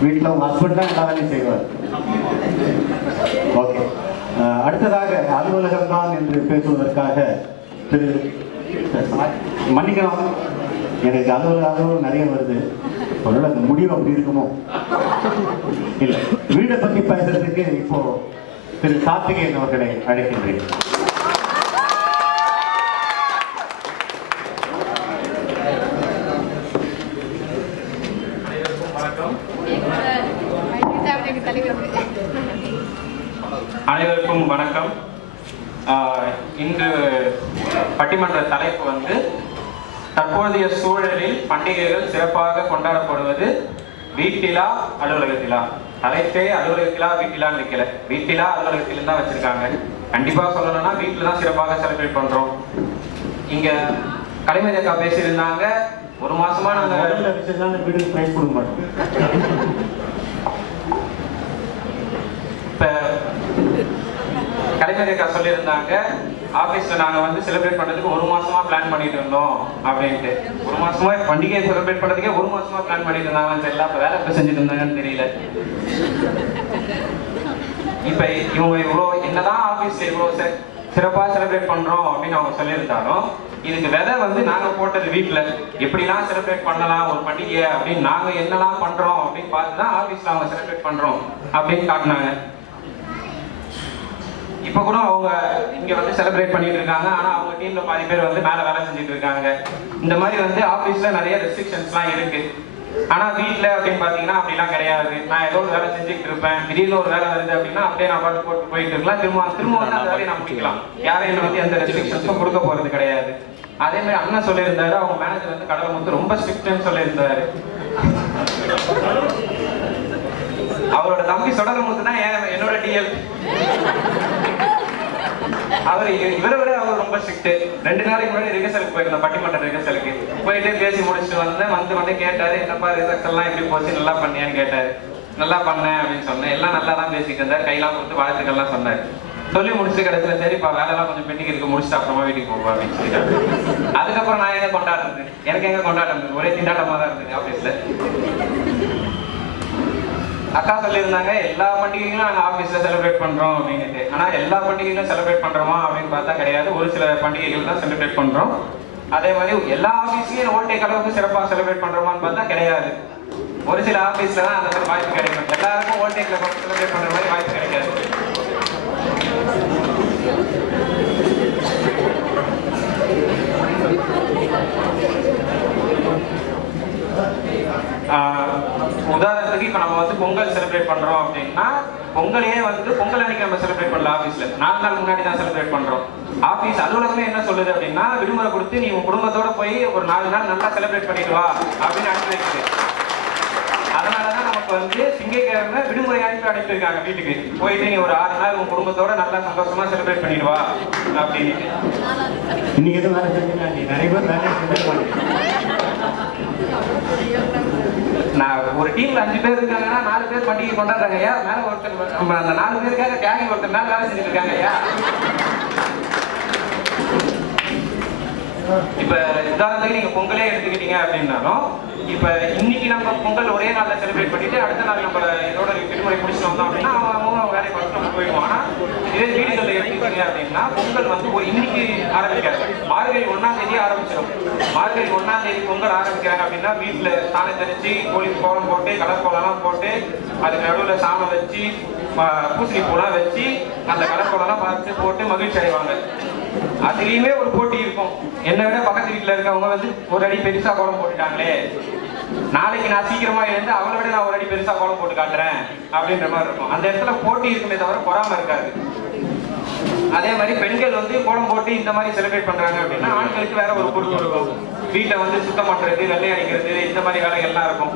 வீட்டில் உங்கள் ஹஸ்பண்ட் தான் எல்லா வேலையும் செய்வார். ஓகே, அடுத்ததாக அலுவலகம் தான் என்று பேசுவதற்காக திரு மன்னிக்கணும், எனக்கு அலுவலகம் நிறைய வருது. ஒருவேளை அந்த முடிவு அப்படி இருக்குமோ இல்லை. வீடை பற்றி பேசுறதுக்கு இப்போ திரு கார்த்திகேயன் அவர்களை அழைக்கின்றேன். அனைவருக்கும் வணக்கம். இன்று பட்டிமன்ற தலைப்பு வந்து தற்போதைய சூழலில் பண்டிகைகள் சிறப்பாக கொண்டாடப்படுவது வீட்டிலா அலுவலகத்திலா. தலைப்பே அலுவலகத்திலா வீட்டிலான்னு வைக்கல, வீட்டிலா அலுவலகத்திலும் தான் வச்சிருக்காங்க. கண்டிப்பா சொல்லணும்னா வீட்டில தான் சிறப்பாக செலிப்ரேட் பண்றோம். இங்க கலைமதி அக்கா பேசியிருந்தாங்க, ஒரு மாசமா நாங்க வீட்டுக்கு பிரைஸ் கொடுக்க மாட்டோம். இப்ப கலைமதி அக்கா சொல்லியிருந்தாங்க, ஆபீஸ்ல நாங்க வந்து செலிப்ரேட் பண்றதுக்கு ஒரு மாசமா பிளான் பண்ணிட்டு இருந்தோம் அப்படின்ட்டு. ஒரு மாசமா பண்டிகை செலிப்ரேட் பண்றதுக்கே ஒரு மாசமா பிளான் பண்ணிட்டு இருந்தாங்கன்னு தெரியல. அப்ப வேலை எப்படி செஞ்சுட்டு இருந்தாங்கன்னு தெரியல. இப்ப இவங்க இவ்வளவு என்னதான் ஆபீஸ்ல இவ்வளவு சிறப்பா செலிப்ரேட் பண்றோம் அப்படின்னு அவங்க சொல்லியிருந்தாலும், இதுக்கு விதை வந்து நாங்க போட்டது வீட்டுல எப்படிலாம் செலிப்ரேட் பண்ணலாம் ஒரு பண்டிகை அப்படின்னு நாங்க என்னெல்லாம் பண்றோம் அப்படின்னு பார்த்துதான் ஆபீஸ்ல அவங்க செலிப்ரேட் பண்றோம் அப்படின்னு காட்டினாங்க. இப்ப கூட அவங்க இங்க வந்து செலிப்ரேட் பண்ணிட்டு இருக்காங்க. ஆனா அவங்க டீம்ல பாதி பேர் வந்து மேல வேலை செஞ்சுட்டு இருக்காங்க. இந்த மாதிரி வந்து ஆபீஸ்ல நிறைய ரெஸ்ட்ரிக்ஷன்ஸ்லாம் இருக்கு. ஆனா வீட்டுல அப்படின்னு பாத்தீங்கன்னா அப்படிலாம் கிடையாது. நான் ஏதோ ஒரு வேலை செஞ்சுட்டு இருப்பேன், திடீர்னு ஒரு வேலை வருது அப்படின்னா அப்படியே நான் பார்த்து போட்டு போயிட்டு இருக்கலாம். திரும்ப வந்து அந்த வேலையை நான் முடிக்கலாம். யாரையும் வந்து எந்த ரெஸ்ட்ரிக்ஷன்ஸும் கொடுக்க போறது கிடையாது. அதே மாதிரி அண்ணன் சொல்லியிருந்தாரு, அவங்க மேனேஜர் வந்து கடலை வந்து ரொம்ப ஸ்ட்ரிக்ட்னு சொல்லியிருந்தாரு. அவரோட தம்பி சொடரமுத்து தான் என்னோட டிஎல். இவரை விட அவர் ரொம்ப ஸ்ட்ரிக்ட். 2 நாளைக்கு முன்னாடி ரிஹர்சலுக்கு போயிருந்தோம், பட்டிமன்ற ரிஹர்சலுக்கு போயிட்டு பேசி முடிச்சுட்டு வந்து கேட்டாரு, என்னப்பா ரிஹர்சல் எல்லாம் எப்படி போச்சு, நல்லா பண்ணியான்னு கேட்டாரு. நல்லா பண்ணேன் அப்படின்னு சொன்னேன். எல்லாம் நல்லா தான் பேசிட்டு இருந்தார், கையெல்லாம் கொடுத்து வாழ்த்துக்கள்லாம் சொன்னார். சொல்லி முடிச்சு கடைசியில் சரிப்பா வேலைலாம் கொஞ்சம் பெண்டிங் இருக்கு, முடிச்சுட்டு அப்புறமா வீட்டுக்கு போவா அப்படின்னு சொல்லிட்டாங்க. அதுக்கப்புறம் நான் எங்க கொண்டாடுறது, எனக்கு எங்க கொண்டாடுறது, ஒரே திண்டாட்டமா தான் இருந்தது ஆஃபீஸ்ல. அக்கா சொல்லியிருந்தாங்க எல்லா பண்டிகைகளும் நாங்கள் ஆஃபீஸில் செலிப்ரேட் பண்ணுறோம் அப்படின்ட்டு. ஆனால் எல்லா பண்டிகைகளும் செலிப்ரேட் பண்ணுறோமா அப்படின்னு பார்த்தா கிடையாது. ஒரு சில பண்டிகைகள் தான் செலிப்ரேட் பண்ணுறோம். அதே மாதிரி எல்லா ஆஃபீஸ்லையும் ஓல்டேக் அளவுக்கு சிறப்பாக செலிப்ரேட் பண்ணுறோமான்னு பார்த்தா கிடையாது. ஒரு சில ஆஃபீஸில் தான் அந்த மாதிரி வாய்ப்பு கிடைக்கும். எல்லாருக்கும் ஓல்டேக்கில் செலிப்ரேட் பண்ணுற மாதிரி வாய்ப்பு கிடைக்காது. உதாரணத்துக்கு இப்போ நம்ம வந்து பொங்கல் செலிப்ரேட் பண்றோம் அப்படின்னா, பொங்கலையே வந்து பொங்கல் அன்னைக்கு நம்ம செலிப்ரேட் பண்ணல, ஆஃபீஸ்ல 4 நாள் முன்னாடி தான் செலிப்ரேட் பண்றோம். ஆஃபீஸ் அலுவலகமே என்ன சொல்லுது அப்படின்னா, விடுமுறை கொடுத்து நீ உன் குடும்பத்தோட போய் ஒரு 4 நாள் நல்லா செலிப்ரேட் பண்ணிட்டு வா அப்படின்னு அனுப்பி வைக்குது. அதனாலதான் நமக்கு வந்து திங்கட்கிழமை விடுமுறை அனுப்பியிருக்காங்க வீட்டுக்கு. போயிட்டு நீ ஒரு 6 நாள் உன் குடும்பத்தோட நல்லா சந்தோஷமா செலிப்ரேட் பண்ணிட்டு வா அப்படின்னு. இன்னைக்கு எதுவும் வேலை செஞ்சீங்க, நிறைய பேர் வேலை செஞ்சு நான் ஒரு டீம்ல 5 பேர் இருக்காங்கன்னா 4 பேர் பண்டிகை கொண்டாடுறாங்க ஐயா. மேல ஒருத்தர் நம்ம அந்த 4 பேருக்காக தியாகி ஒருத்தர் நாள் வேலை செஞ்சுட்டு இருக்காங்க ஐயா. இப்ப உதாரணத்துக்கு நீங்க பொங்கலே எடுத்துக்கிட்டீங்க அப்படின்னாலும், இப்ப இன்னைக்கு நம்ம பொங்கல் ஒரே நாள்ல செலிப்ரேட் பண்ணிட்டு அடுத்த நாள் நம்ம இதோட விடுமுறை முடிச்சுட்டு வந்தோம் அப்படின்னா அவங்க வேலையை பார்த்து நம்ம போயிடுவோம். ஆனா இதே வீடுகளில் எடுத்துக்கிட்டீங்க அப்படின்னா பொங்கல் வந்து ஒரு இன்னைக்கு ஆரம்பிக்காது, மார்கழி 1ஆம் தேதி ஆரம்பிச்சிடும். மார்கழி 1ஆம் தேதி பொங்கல் ஆரம்பிக்கிறாங்க அப்படின்னா வீட்டுல சாணி தெளிச்சு கோலம் போட்டு கலர் கோலம்லாம் போட்டு அதுக்கு நடுவில் சாணம் வச்சு பூசணி பூலாம் வச்சு அந்த கலர் கோலம்லாம் பார்த்து போட்டு மகிழ்ச்சி அடைவாங்க. அதுலயுமே ஒரு போட்டி இருக்கும். என்னை விட பக்கத்து வீட்டுல இருக்கவங்க வந்து ஒரு அடி பெருசா கோலம் போட்டுட்டாங்களே, நாளைக்கு நான் சீக்கிரமா எழுந்து அவளை விட நான் ஒரு அடி பெருசா கோலம் போட்டு காட்டுறேன் அப்படின்ற மாதிரி இருக்கும். அந்த இடத்துல போட்டி இருக்குமே தவிர பொறாம இருக்காது. அதே மாதிரி பெண்கள் வந்து கோலம் போட்டு இந்த மாதிரி செலிப்ரேட் பண்றாங்க அப்படின்னா ஆண்களுக்கு வேற ஒரு பொறுப்பு இருக்கும். வீட்டை வந்து சுத்தம் பண்றது, வெள்ளை அடிக்கிறது, இந்த மாதிரி வேலைகள்லாம் இருக்கும்.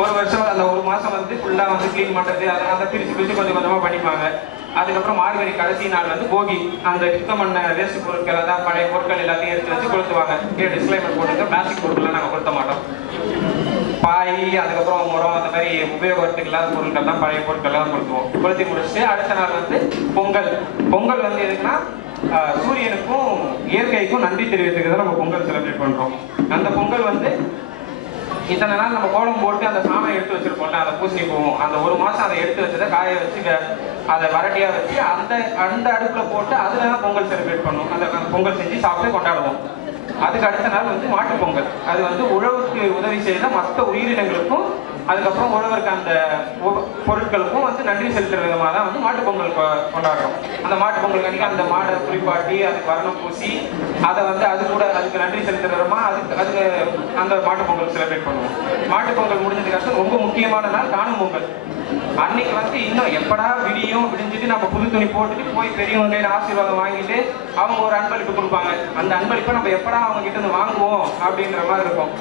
ஒரு வருஷம் அந்த ஒரு மாசம் வந்து ஃபுல்லா வந்து கிளீன் பண்றது, அதை பிரிச்சு கொஞ்சம் கொஞ்சமா பண்ணிப்பாங்க. அதுக்கப்புறம் மார்கழி கடைசி நாள் வந்து போகி, அந்த சுத்தம் பண்ண வேஸ்ட் பொருட்கள் அதான் பழைய பொருட்கள் எல்லாத்தையும் எடுத்து வச்சு கொளுத்துவாங்க. டிஸ்க்ளைமர் போட்டுங்க, பிளாஸ்டிக் பொருட்கள்லாம் நாங்கள் கொளுத்த மாட்டோம். பாய், அதுக்கப்புறம் முறம், அந்த மாதிரி உபயோகத்துக்கு இல்லாத பொருட்கள் தான் பழைய பொருட்கள்லாம் கொளுத்துவோம். கொளுத்தி முடிச்சுட்டு அடுத்த நாள் வந்து பொங்கல். பொங்கல் வந்து எதுக்குன்னா சூரியனுக்கும் இயற்கைக்கும் நன்றி தெரிவித்துக்கு தான் நம்ம பொங்கல் செலிப்ரேட் பண்றோம். அந்த பொங்கல் வந்து இத்தனை நாள் நம்ம கோலம் போட்டு அந்த சாணம் எடுத்து வச்சிருப்போம்ல, அதை பூசணி போவோம். அந்த ஒரு மாசம் அதை எடுத்து வச்சதை காய வச்சு அதை வரட்டியா வச்சு அந்த அடுப்புல போட்டு அதுல தான் பொங்கல் செலிப்ரேட் பண்ணுவோம். அந்த பொங்கல் செஞ்சு சாப்பிட்டு கொண்டாடுவோம். அதுக்கு அடுத்த நாள் வந்து மாட்டு பொங்கல். அது வந்து உழவுக்கு உதவி செய்த மற்ற உயிரினங்களுக்கும் அதுக்கப்புறம் உழவருக்கு அந்த பொருட்களுக்கும் வந்து நன்றி செலுத்துற விதமாக தான் வந்து மாட்டு பொங்கல் கொண்டாடுறோம். அந்த மாட்டு பொங்கல் அன்னைக்கு அந்த மாடை குளிப்பாட்டி அதுக்கு வர்ணம் பூசி அதை வந்து அதுக்கு நன்றி செலுத்துற விதமா அதுக்கு அந்த மாட்டு பொங்கல் செலிப்ரேட் பண்ணுவோம். மாட்டு பொங்கல் முடிஞ்சதுக்கு அடுத்து ரொம்ப முக்கியமான நாள் காணும் பொங்கல். அன்னைக்கு வந்து இன்னும் எப்படா விடிஞ்சிட்டு நம்ம புது துணி போட்டுட்டு போய் பெரியவங்க ஆசீர்வாதம் வாங்கிட்டு அவங்க ஒரு அன்பளிப்பு கொடுப்பாங்க. அந்த அன்பளிப்பை நம்ம எப்படா அவங்க கிட்ட இருந்து வாங்குவோம் அப்படின்ற மாதிரி இருக்கும்.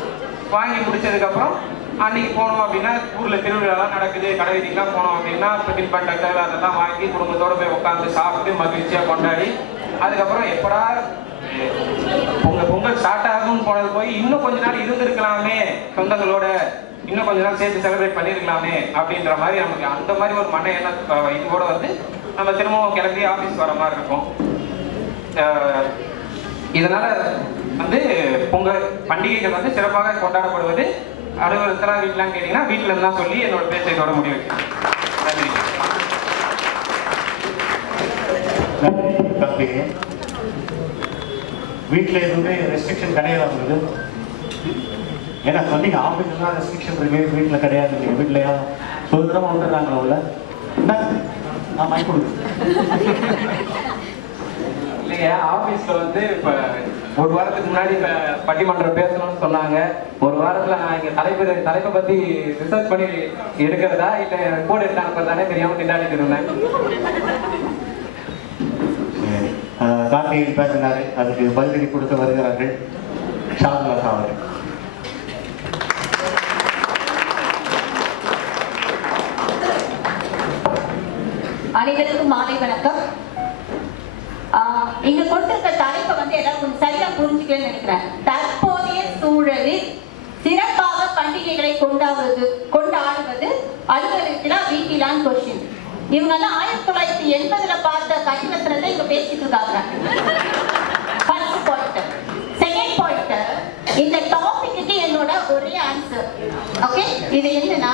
வாங்கி முடிச்சதுக்கு அப்புறம் அன்னைக்கு போனோம் அப்படின்னா ஊர்ல திருவிழாலாம் நடக்குது, கடை வீதிக்கெல்லாம் போனோம் அப்படின்னா பின்பற்றங்கள் அதெல்லாம் வாங்கி குடும்பத்தோட போய் உட்காந்து சாப்பிட்டு மகிழ்ச்சியா கொண்டாடி அதுக்கப்புறம் எப்படா பொங்கல் ஸ்டார்ட் ஆகும்னு போனது போய் இன்னும் கொஞ்ச நாள் இருந்திருக்கலாமே சொந்தங்களோட, இன்னும் கொஞ்ச நாள் சேர்த்து செலிப்ரேட் பண்ணிருக்கலாமே அப்படின்ற மாதிரி நமக்கு அந்த மாதிரி ஒரு மன எண்ண இதோட வந்து நம்ம திரும்பவும் கிளம்பி ஆஃபீஸ் வர மாதிரி இருக்கும். இதனால வந்து பொங்கல் பண்டிகைகள் வந்து சிறப்பாக கொண்டாடப்படுவது அலுவலகத்துல வீட்டுலாம் கேட்டீங்கன்னா வீட்டுல இருந்தா சொல்லி என்னோட பேச்சை இதோட முடிவு வைக்கிறேன். நன்றி. வீட்டில் எதுவுமே ரெஸ்ட்ரிக்ஷன் கிடையாது. ஏன்னா சொன்னீங்க ஆஃபீஸ்ல தான் ரெஸ்ட்ரிக்ஷன் இருக்கு, வீட்டில் கிடையாது. நீங்கள் வீட்டிலையா சுதந்திரமாக வந்துடுறாங்களா உள்ள? என்ன நான் வாங்கி கொடுங்க. இல்லைங்க, ஆஃபீஸில் வந்து இப்போ ஒரு வாரத்துக்கு முன்னாடி இப்போ பட்டிமன்றம் பேசணும்னு சொன்னாங்க. ஒரு வாரத்தில் நான் இங்கே தலைப்பை பற்றி ரிசர்ச் பண்ணி எடுக்கிறதா இல்லை போர்டு எடுத்து அனுப்புறதானே தெரியாமல் திண்டாடிட்டு இருந்தேன். கார்த்திகேயன் பேசினாரு, அதுக்கு பதிலடி கொடுத்து வருகிறார்கள் ஷாதுல்லா அவர்கள். அனைவருக்கும் மாலை வணக்கம். இங்க கொடுத்திருக்க தலைப்பை வந்து எல்லாரும் கொஞ்சம் சரியா புரிஞ்சுக்கணும்னு நினைக்கிறேன். தற்போதைய சூழலில் சிறப்பாக பண்டிகைகளை கொண்டாடுவது அலுவலகத்திலா வீட்டிலான்னு கொஸ்டின். இவங்க எல்லாம் 1980 பார்த்த கனிவசனத்தை இவங்க பேசிட்டு இருக்காங்க. First point. செகண்ட் பாயிண்ட், இந்த டாபிக்கு என்னோட ஒரே ஆன்சர். ஓகே, இது என்னன்னா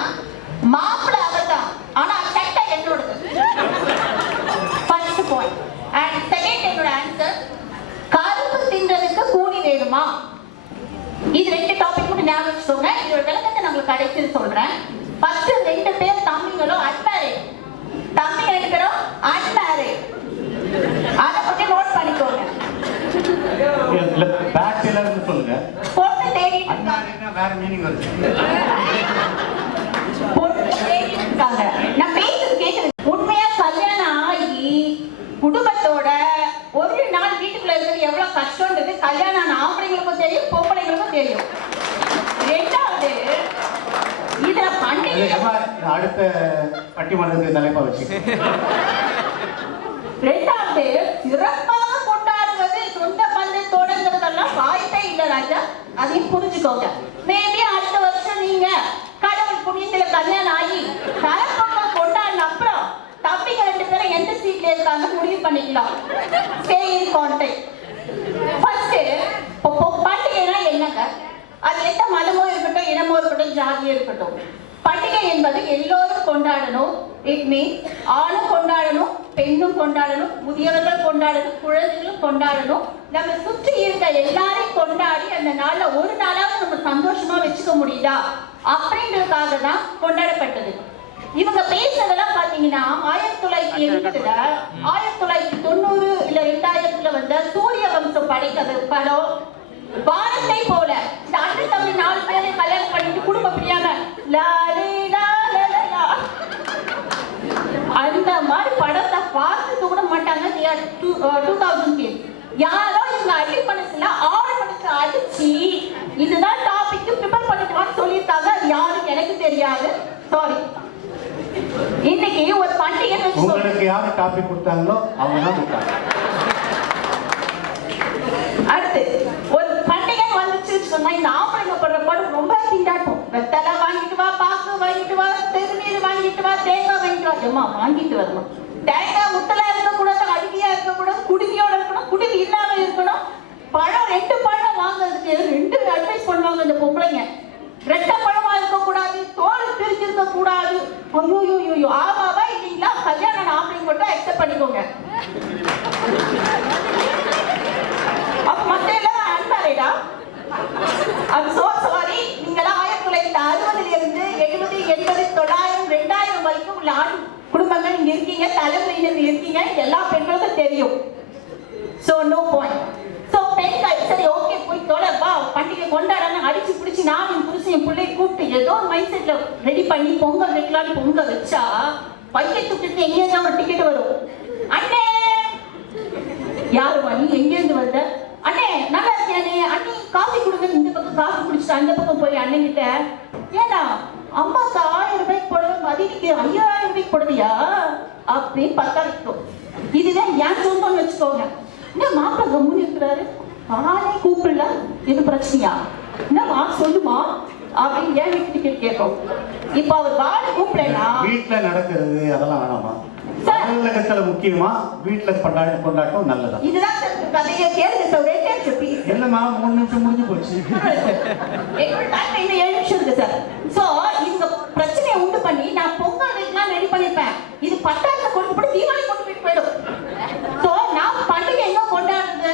மாப்பிள்ளை அவர்தான், ஆனா சட்டை என்னோடது. First point. அண்ட் செகண்ட் என்னோட ஆன்சர், கருப்பு தின்றதுக்கு கூலி வேணுமா? இது ரெண்டு டாபிக் மட்டும் ஞாபகம் வச்சுக்கோங்க. இதோட விளக்கத்தை நான் உங்களுக்கு கடைசியில் சொல்றேன். ஃபர்ஸ்ட் 2 பேர் தம்பிங்களும் அன்மேரிட். தம்பிங்க 2 பேரும் அன்மேரிட். அதை கொஞ்சம் நோட் பண்ணிக்கோங்க. இல்ல பேச்சுலர்னு சொல்லுங்க. பொண்ணு தேடிட்டு இருக்காங்க. அன்மேரிட்னா வேற மீனிங் வருது. பொண்ணு தேடிட்டு இருக்காங்க. நான் பேசுறது கேக்குது. உண்மையா கல்யாணம் ஆகி குடும்பத்தோட ஒரு நாள் வீட்டுக்குள்ள இருக்கிறது எவ்வளவு கஷ்டம்ன்றது கல்யாணம் ஆம்பளைங்களுக்கும் தெரியும், பொம்பளைங்களுக்கும் தெரியும். ரெண்டாவது, இதுல பண்டிகை அடுத்த பட்டிமன்றத்துக்கு தலைப்பா வச்சு. ரெண்டாவது, சிறப்பாக கொண்டாடுவது சொந்த பந்தத்தோடங்கிறதெல்லாம் வாய்ப்பே இல்ல ராஜா. அதையும் புரிஞ்சுக்கோங்க. மேபி அடுத்த வருஷம் நீங்க கடவுள் புண்ணியத்துல கல்யாணம் ஆகி தலைப்பக்கம் கொண்டாடின அப்புறம் தம்பிங்க 2 பேரும் எந்த சீட்ல இருக்காங்க முடிவு பண்ணிக்கலாம். Stay in contact. ஃபர்ஸ்ட், பண்டிகைனா என்னங்க? அது எந்த மதமோ இருக்கட்டும், இனமோ இருக்கட்டும், ஜாதியோ இருக்கட்டும், பண்டிகை என்பது எல்லோரும் கொண்டாடணும். இட் மீன் ஆணும் கொண்டாடணும், பெண்ணும் கொண்டாடணும், முதியவர்கள் கொண்டாடணும், குழந்தைகளும் கொண்டாடணும். நம்ம சுற்றி இருக்க எல்லாரையும் கொண்டாடி அந்த நாள்ல ஒரு நாளாவது நம்ம சந்தோஷமா வச்சுக்க முடியுதா அப்படின்றதுக்காக தான் கொண்டாடப்பட்டது. இவங்க பேசுறதெல்லாம் பாத்தீங்கன்னா 1980ல 1990 இல்ல 2000ல வந்த சூரிய வம்சம் படம் வானத்தை போல இந்த அண்ணன் தம்பி 4 பேரை கல்யாணம் பண்ணிட்டு குடும்ப பிரியாம அந்த மாதிரி படத்தை பார்த்து கூட மாட்டாங்க. 2000 யாரோ இவங்க அடி மனசுல 6 மணிக்கு அடிச்சு இதுதான் டாபிக் ப்ரிப்பேர் பண்ணிக்கலாம்னு சொல்லியிருக்காங்க. யாரும் எனக்கு தெரியாது, சாரி. இன்னைக்கு ஒரு பண்டிகை உங்களுக்கு யாரு டாபிக் கொடுத்தாங்களோ அவங்க தான் கொடுத்தாங்க. அடுத்து ஒரு பண்டிகை வந்துச்சு சொன்னா இந்த ஆம்பளைங்க பண்ற பாடு ரொம்ப திண்டாட்டம். வெத்தலை வாங்கிட்டு வா, பாக்கு வாங்கிட்டு வா, திருநீர் வாங்கிட்டு வா, தேங்காய் வாங்கிட்டு வா. ஏமா வாங்கிட்டு வரணும். தேங்காய் முத்தலா இருக்கக்கூடாது, அழுகியா இருக்கக்கூடாது, குடுமியோட இருக்கணும், குடுமி இல்லாம இருக்கணும். பழம் 2 பழம் வாங்குறதுக்கு 2 அட்வைஸ் பண்ணுவாங்க இந்த பொம்பளைங்க. 2 பழமா இருக்கக்கூடாது, தோல் பிரிச்சிருக்க கூடாது. ஐயோ ஆமாவா இல்லைங்களா? கல்யாணம் ஆம்பளைங்க மட்டும் அக்செப்ட் பண்ணிக்கோங்க. அப்ப மத்த எல்லாம் அன்மேரிடா? I'm so sorry. நீங்களாம் 1960 இருந்து 70, 80, 900, 2000 வரைக்கும் உள்ள ஆண் குடும்பங்கள் இங்க இருக்கீங்க, தலைமுறையினர் இருக்கீங்க. எல்லா பெண்களுக்கும் தெரியும். So no point. So பெண்கள் சரி ஓகே போய் தொலைப்பா, பண்டிகை கொண்டாடணும் அடிச்சு பிடிச்சி நானும் புருஷன் பிள்ளையை கூப்பிட்டு ஏதோ ஒரு மைண்ட் செட்ல ரெடி பண்ணி பொங்கல் வைக்கலான்னு பொங்கல் வச்சா பைக்கை தூக்கிட்டு எங்கேயா ஒரு டிக்கெட் வரும். அண்ணே யாருமா நீ எங்கேருந்து வந்த? அண்ணே நல்லா இருக்கியானே, அண்ணி காஃபி கொடுங்க. இந்த பக்கம் காஃபி குடிச்சிட்டு அந்த பக்கம் போய் அண்ணன் கிட்ட, ஏன்னா அம்மாக்கு 1000 ரூபாய்க்கு போடுவேன், மதினிக்கு 5000 ரூபாய்க்கு போடுவியா அப்படின்னு 10,000. இதுதான் ஏன் சொந்தம்னு வச்சுக்கோங்க. என்ன மாப்பிள்ள கம்முன்னு இருக்கிறாரு, ஆனே கூப்பிடல, இது பிரச்சனையா? என்னமா சொல்லுமா அப்படின்னு ஏன் வீட்டு டிக்கெட் கேட்கும். இப்ப அவர் வாழை கூப்பிடலா வீட்டுல நடக்கிறது அதெல்லாம் வேணாமா? அலுவலகத்துல முக்கியமா வீட்டுல கொண்டாட்டம் நல்லதா? இதுதான் கதையை கேளுங்க சார். 2 நிமிஷம் ப்ளீஸ். இல்லம்மா 3 நிமிஷம் முடிஞ்சு போச்சு. என்னோட டைம் இன்னும் 7 நிமிஷம் இருக்கு சார். சோ இந்த பிரச்சனையை உண்டு பண்ணி நான் பொங்கல் வைக்கலாம் ரெடி பண்ணிப்பேன். இது பட்டாசை கொண்டு போய் தீபாவளி கொண்டு போயிடும். சோ நான் பண்டிகை எங்க கொண்டாடுறது?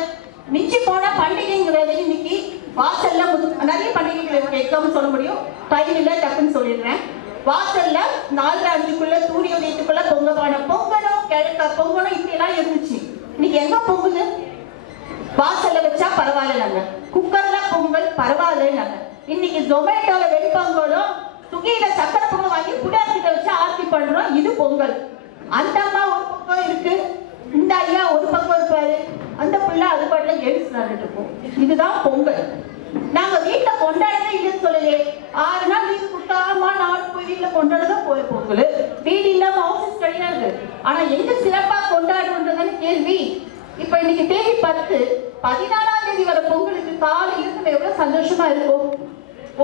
மிஞ்சி போனா பண்டிகைங்கிறது இன்னைக்கு வாசல்ல நிறைய பண்டிகைகள் இருக்கு. எக்ஸாம்பிள் சொல்ல முடியும், டைம் இல்ல டக்குன்னு சொல்லிடுறேன். வாசல்ல 4:05 சூரிய உதயத்துக்குள்ள பொங்கணும், கிழக்க பொங்கணும், இப்படி எல்லாம் இருந்துச்சு. இன்னைக்கு எங்க பொங்குது? வாசல்ல வச்சா பரவாயில்ல, குக்கர்ல பொங்கல் பரவாயில்ல. இன்னைக்கு ஜொமேட்டோல வெண்பொங்கலும் சுகியில சக்கரை பொங்கல் வாங்கி புடாக்கிட்ட வச்சு ஆர்த்தி பண்றோம். இது பொங்கல். அந்த அம்மா ஒரு பக்கம் இருக்கு, இந்த ஐயா ஒரு பக்கம் இருப்பாரு, அந்த பிள்ளை அது பாட்டுல எழுத்து நடந்துட்டு இருக்கும். இதுதான் பொங்கல். நாங்க வீட்டுல கொண்டாடவே இல்லைன்னு சொல்லலையே. 6 நாள் வீடு கொடுத்தாமா 4 போய் வீட்டுல கொண்டாடதான் போய் பொங்கல். வீடு இல்லாம ஆபீஸ் கிடையாது. ஆனா எங்க சிறப்பா கொண்டாடுறதுன்னு கேள்வி. இப்ப இன்னைக்கு தேதி 10, 14ஆம் தேதி வர பொங்கலுக்கு காலையில நம்ம எவ்வளவு சந்தோஷமா இருக்கும்.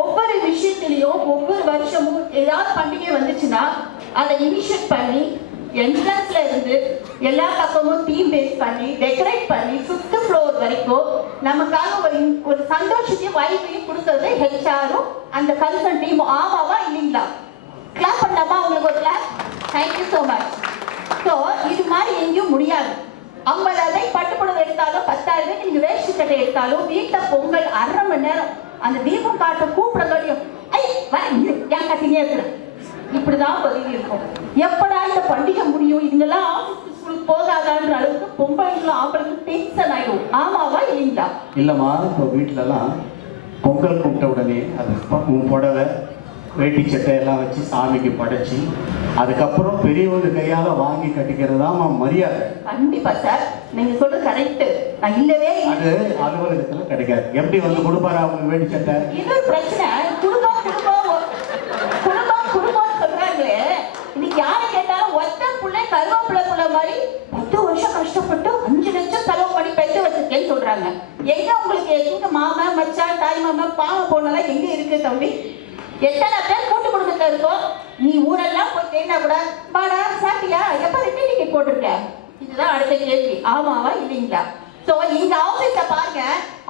ஒவ்வொரு விஷயத்திலையும் ஒவ்வொரு வருஷமும் ஏதாவது பண்டிகை வந்துச்சுன்னா அதை இனிஷியேட் பண்ணி என்ட்ரன்ஸ்ல இருந்து எல்லா பக்கமும் தீம் பேஸ் பண்ணி டெக்கரேட் பண்ணி 5th ஃப்ளோர் வரைக்கும் நமக்காக ஒரு சந்தோஷத்தையும் வாய்ப்பையும் கொடுத்தது ஹெச்ஆரும் அந்த கன்சர்ன் டீம். ஆமாவா இல்லைங்களா? கிளாப் பண்ணலாமா? உங்களுக்கு ஒரு clap. Thank you so much. So இது மாதிரி எங்கேயும் முடியாது. 50,000 பட்டுப்புடவை எடுத்தாலும் 10,000 நீங்க வேஷ்டி சட்டை எடுத்தாலும் வீட்டை பொங்கல் 1/2 மணி நேரம் அந்த தீபம் காட்ட கூப்பிடங்களையும் ஏன் கத்தினே இருக்கிறேன் இப்படிதான் பதிவு இருக்கும். எப்படா இந்த பண்டிகை முடியும், இதுங்கெல்லாம் ஆபீஸ் ஸ்கூலுக்கு போகாதான்ற அளவுக்கு பொம்பளைங்களும் ஆம்பளைங்களும் டென்ஷன் ஆயிடும். ஆமாவா இல்லைங்களா? இல்லம்மா, இப்போ வீட்டிலலாம் பொங்கல் கும்பிட்ட உடனே அது புடவை வேட்டி சட்டை எல்லாம் வச்சு சாமிக்கு படைச்சி அதுக்கப்புறம் பெரியவங்க கையால வாங்கி கட்டிக்கிறது தான் மரியாதை. கண்டிப்பா சார், நீங்க சொல்றது கரெக்ட். நான் இல்லவே அது அலுவலகத்துல கிடைக்காது. எப்படி வந்து கொடுப்பாரு அவங்க வேட்டி சட்டை? இன்னொரு பிரச்சனை, குடும்பம் சொல்றாங்களே. இன்னைக்கு யாரை கேட்டாலும் ஒத்த பிள்ளை கருவேப்பிள்ளை புள்ள மாதிரி 10 வருஷம் கஷ்டப்பட்டு 5 லட்சம் செலவு பண்ணி பெற்று வச்சிருக்கேன்னு சொல்றாங்க. எங்க உங்களுக்கு எங்க மாமா மச்சான் தாய் மாமா பாவம் போனெல்லாம் எங்க இருக்கு தம்பி? எத்தனை பேர் கூட்டு குடும்பத்துல இருக்கோம். நீ ஊரெல்லாம் போய் தேடினா கூட பாடா சாப்பிட்டியா, எப்ப ரிட்டர்ன் டிக்கெட் போட்டிருக்க? இதுதான் அடுத்த கேள்வி. ஆமாவா இல்லைங்களா? சோ இந்த ஆபீஸ பாருங்க,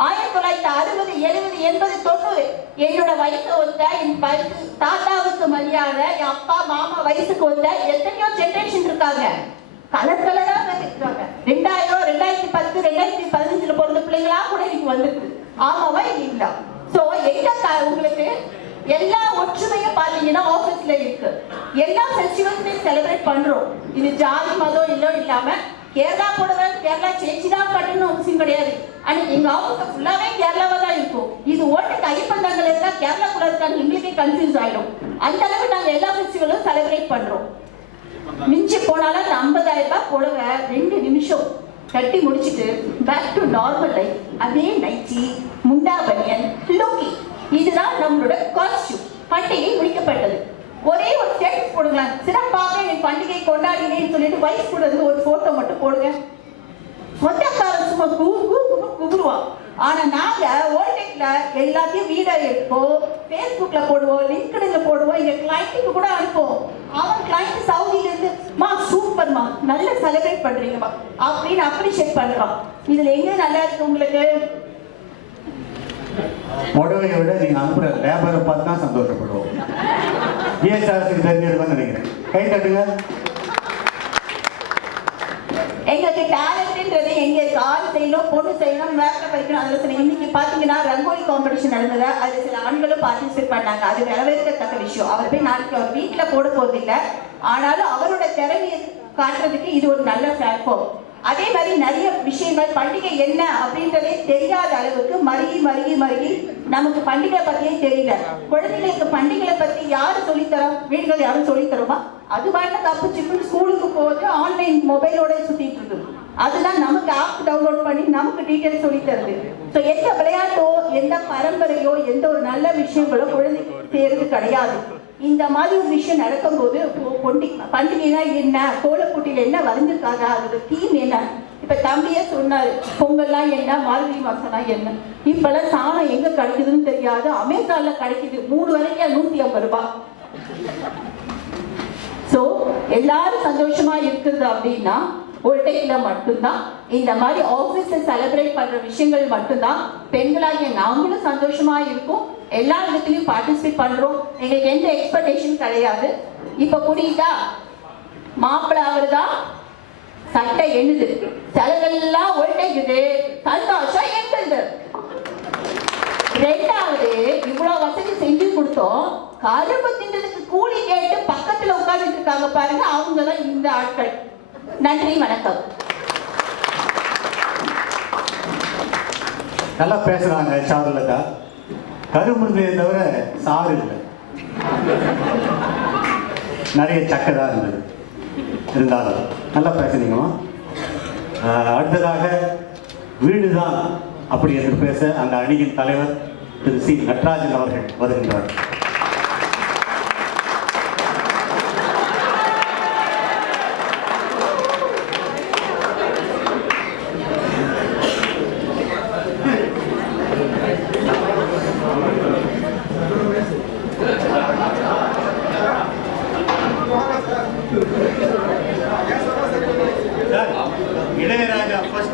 1960 70 80 90 என்னோட வயசு ஒத்த என் தாத்தாவுக்கு மரியாதை, என் அப்பா மாமா வயசுக்கு ஒத்த எத்தனையோ ஜெனரேஷன் இருக்காங்க. கலர் கலரா இருக்காங்க. 2000 2010 2015 பிறந்த பிள்ளைங்களா கூட இன்னைக்கு வந்துருக்கு. ஆமாவா இல்லைங்களா? சோ எங்க உங்களுக்கு எல்லா ஒற்றுமையும் பாத்தீங்கன்னா ஆபீஸ்ல இருக்கு. எல்லா ஃபெஸ்டிவல்ஸையும் செலிப்ரேட் பண்றோம். இது ஜாதி மதம் இல்லோ இல்லாம கேரளா போடுற கேரளா சேச்சிதான் கட்டணும் அவசியம் கிடையாது. அன்னைக்கு எங்க ஆபீஸ் ஃபுல்லாவே கேரளாவா தான் இருக்கும். இது ஓட்டு கைப்பந்தாங்கள் இருந்தா கேரளா கூட இருக்காங்க, எங்களுக்கே கன்ஃபியூஸ் ஆயிடும். அந்த அளவுக்கு நாங்க எல்லா ஃபெஸ்டிவலும் செலிப்ரேட் பண்றோம். மிஞ்சி போனாலும் அந்த 50,000 ரூபாய் போடுங்க, 2 நிமிஷம் கட்டி முடிச்சுட்டு பேக் டு நார்மல் லைஃப். அதே நைட்டி முண்டா பனியன் லுங்கி, இதுதான் நம்மளோட காஸ்டியூம். பண்டிகை முடிக்கப்பட்டது. ஒரே ஒரு ஸ்டேட்டஸ் போடுங்க, சிறப்பாக என் பண்டிகை கொண்டாடினேன்னு சொல்லிட்டு வயசு கூட இருந்து ஒரு போட்டோ மட்டும் போடுங்க. மொத்தக்காரன் சும்மா குபுருவான். ஆனா நாங்க ஓல்டெக்ல எல்லாத்தையும் வீடியோ எடுப்போம், பேஸ்புக்ல போடுவோம், லிங்க்டின்ல போடுவோம், எங்க கிளைண்ட்டுக்கு கூட அனுப்புவோம். அவன் கிளைண்ட் சவுதியில இருந்து மா சூப்பர்மா நல்லா செலிப்ரேட் பண்றீங்கம்மா அப்படின்னு அப்ரிஷியேட் பண்றான். இதுல எங்க நல்லா இருக்கு உங்களுக்கு? புடவையை விட நீங்க அனுப்புற லேபரை பார்த்து தான் சந்தோஷப்படுவோம். ஏசாரத்துக்கு தெரிஞ்சிருக்கோன்னு நினைக்கிறேன். கை தட்டுங்க. எங்களுக்கு டேலண்ட்ன்றது எங்க இருக்கு? ஆள் செய்யணும், பொண்ணு செய்யணும், மேக்கப் வைக்கணும். அதுல சில இன்னைக்கு பாத்தீங்கன்னா ரங்கோலி காம்படிஷன் நடந்தது. அதுல சில ஆண்களும் பார்ட்டிசிபேட் பண்ணாங்க. அது வரவேற்கத்தக்க விஷயம். அவர் போய் நாளைக்கு அவர் வீட்டுல போட போறது இல்லை, ஆனாலும் அவரோட திறமையை காட்டுறதுக்கு இது ஒரு நல்ல பிளாட்ஃபார்ம். அதே மாதிரி நிறைய விஷயங்கள் பண்டிகை என்ன அப்படின்றதே தெரியாத அளவுக்கு மருகி நமக்கு பண்டிகை பத்தியே தெரியல. குழந்தைகளுக்கு பண்டிகைகளை பத்தி யாரு சொல்லித்தரோம்? வீடுகள் யாரும் சொல்லித்தரோமா? அது மாதிரி தப்பு ஸ்கூலுக்கு போகுது, ஆன்லைன் மொபைலோட சுத்திட்டு இருக்கு. அதுதான் நமக்கு ஆப் டவுன்லோட் பண்ணி நமக்கு டீட்டெயில் சொல்லி தருது. ஸோ எந்த விளையாட்டோ எந்த பரம்பரையோ எந்த ஒரு நல்ல விஷயங்களோ குழந்தைக்கு செய்யறது கிடையாது. இந்த மாதிரி ஒரு விஷயம் நடக்கும்போது பண்டிகைனா என்ன, கோலப்போட்டியில என்ன வரைஞ்சிருக்காங்க, அதோட தீம் என்ன? இப்ப தம்பியே சொன்னாரு, பொங்கல்லாம் என்ன, மார்கழி மாசம்னா என்ன. இப்பெல்லாம் சாணம் எங்க கிடைக்குதுன்னு தெரியாது, அமேசான்ல கிடைக்குது. 3 வரைக்கும் 150 ரூபாய். சோ எல்லாரும் சந்தோஷமா இருக்குது அப்படின்னா ஓல்டெக்ல மட்டும்தான். இந்த மாதிரி ஆபீஸ் செலிப்ரேட் பண்ற விஷயங்கள் மட்டும்தான் பெண்களாகிய நாங்களும் சந்தோஷமா இருக்கும். எல்லா இடத்துலயும் பார்ட்டிசிபேட் பண்றோம். எங்களுக்கு எந்த எக்ஸ்பெக்டேஷன் கிடையாது. இப்ப புரியுதா? மாப்பிள்ளை அவருதான், சட்டை எண்ணுது, செலவெல்லாம் ஓல்டெக்குது, சந்தோஷம் எங்குது. 2வது இவ்வளவு வசதி செஞ்சு கொடுத்தோம், கரும்பு தின்றதுக்கு கூலி கேட்டு பக்கத்துல உட்கார்ந்துட்டு இருக்காங்க பாருங்க, அவங்கதான் இந்த ஆட்கள். நன்றி, வணக்கம். நல்லா பேசுறாங்க சாருலதா. கரும்பு தவிர சாறு இல்லை, நிறைய சக்கை தான் இருந்தது. இருந்தாலும் நல்லா பேசுனீங்கம்மா. அடுத்ததாக வீடுதான் அப்படி என்று பேச அந்த அணியின் தலைவர் திரு சி நடராஜன் அவர்கள் வருகின்றார்.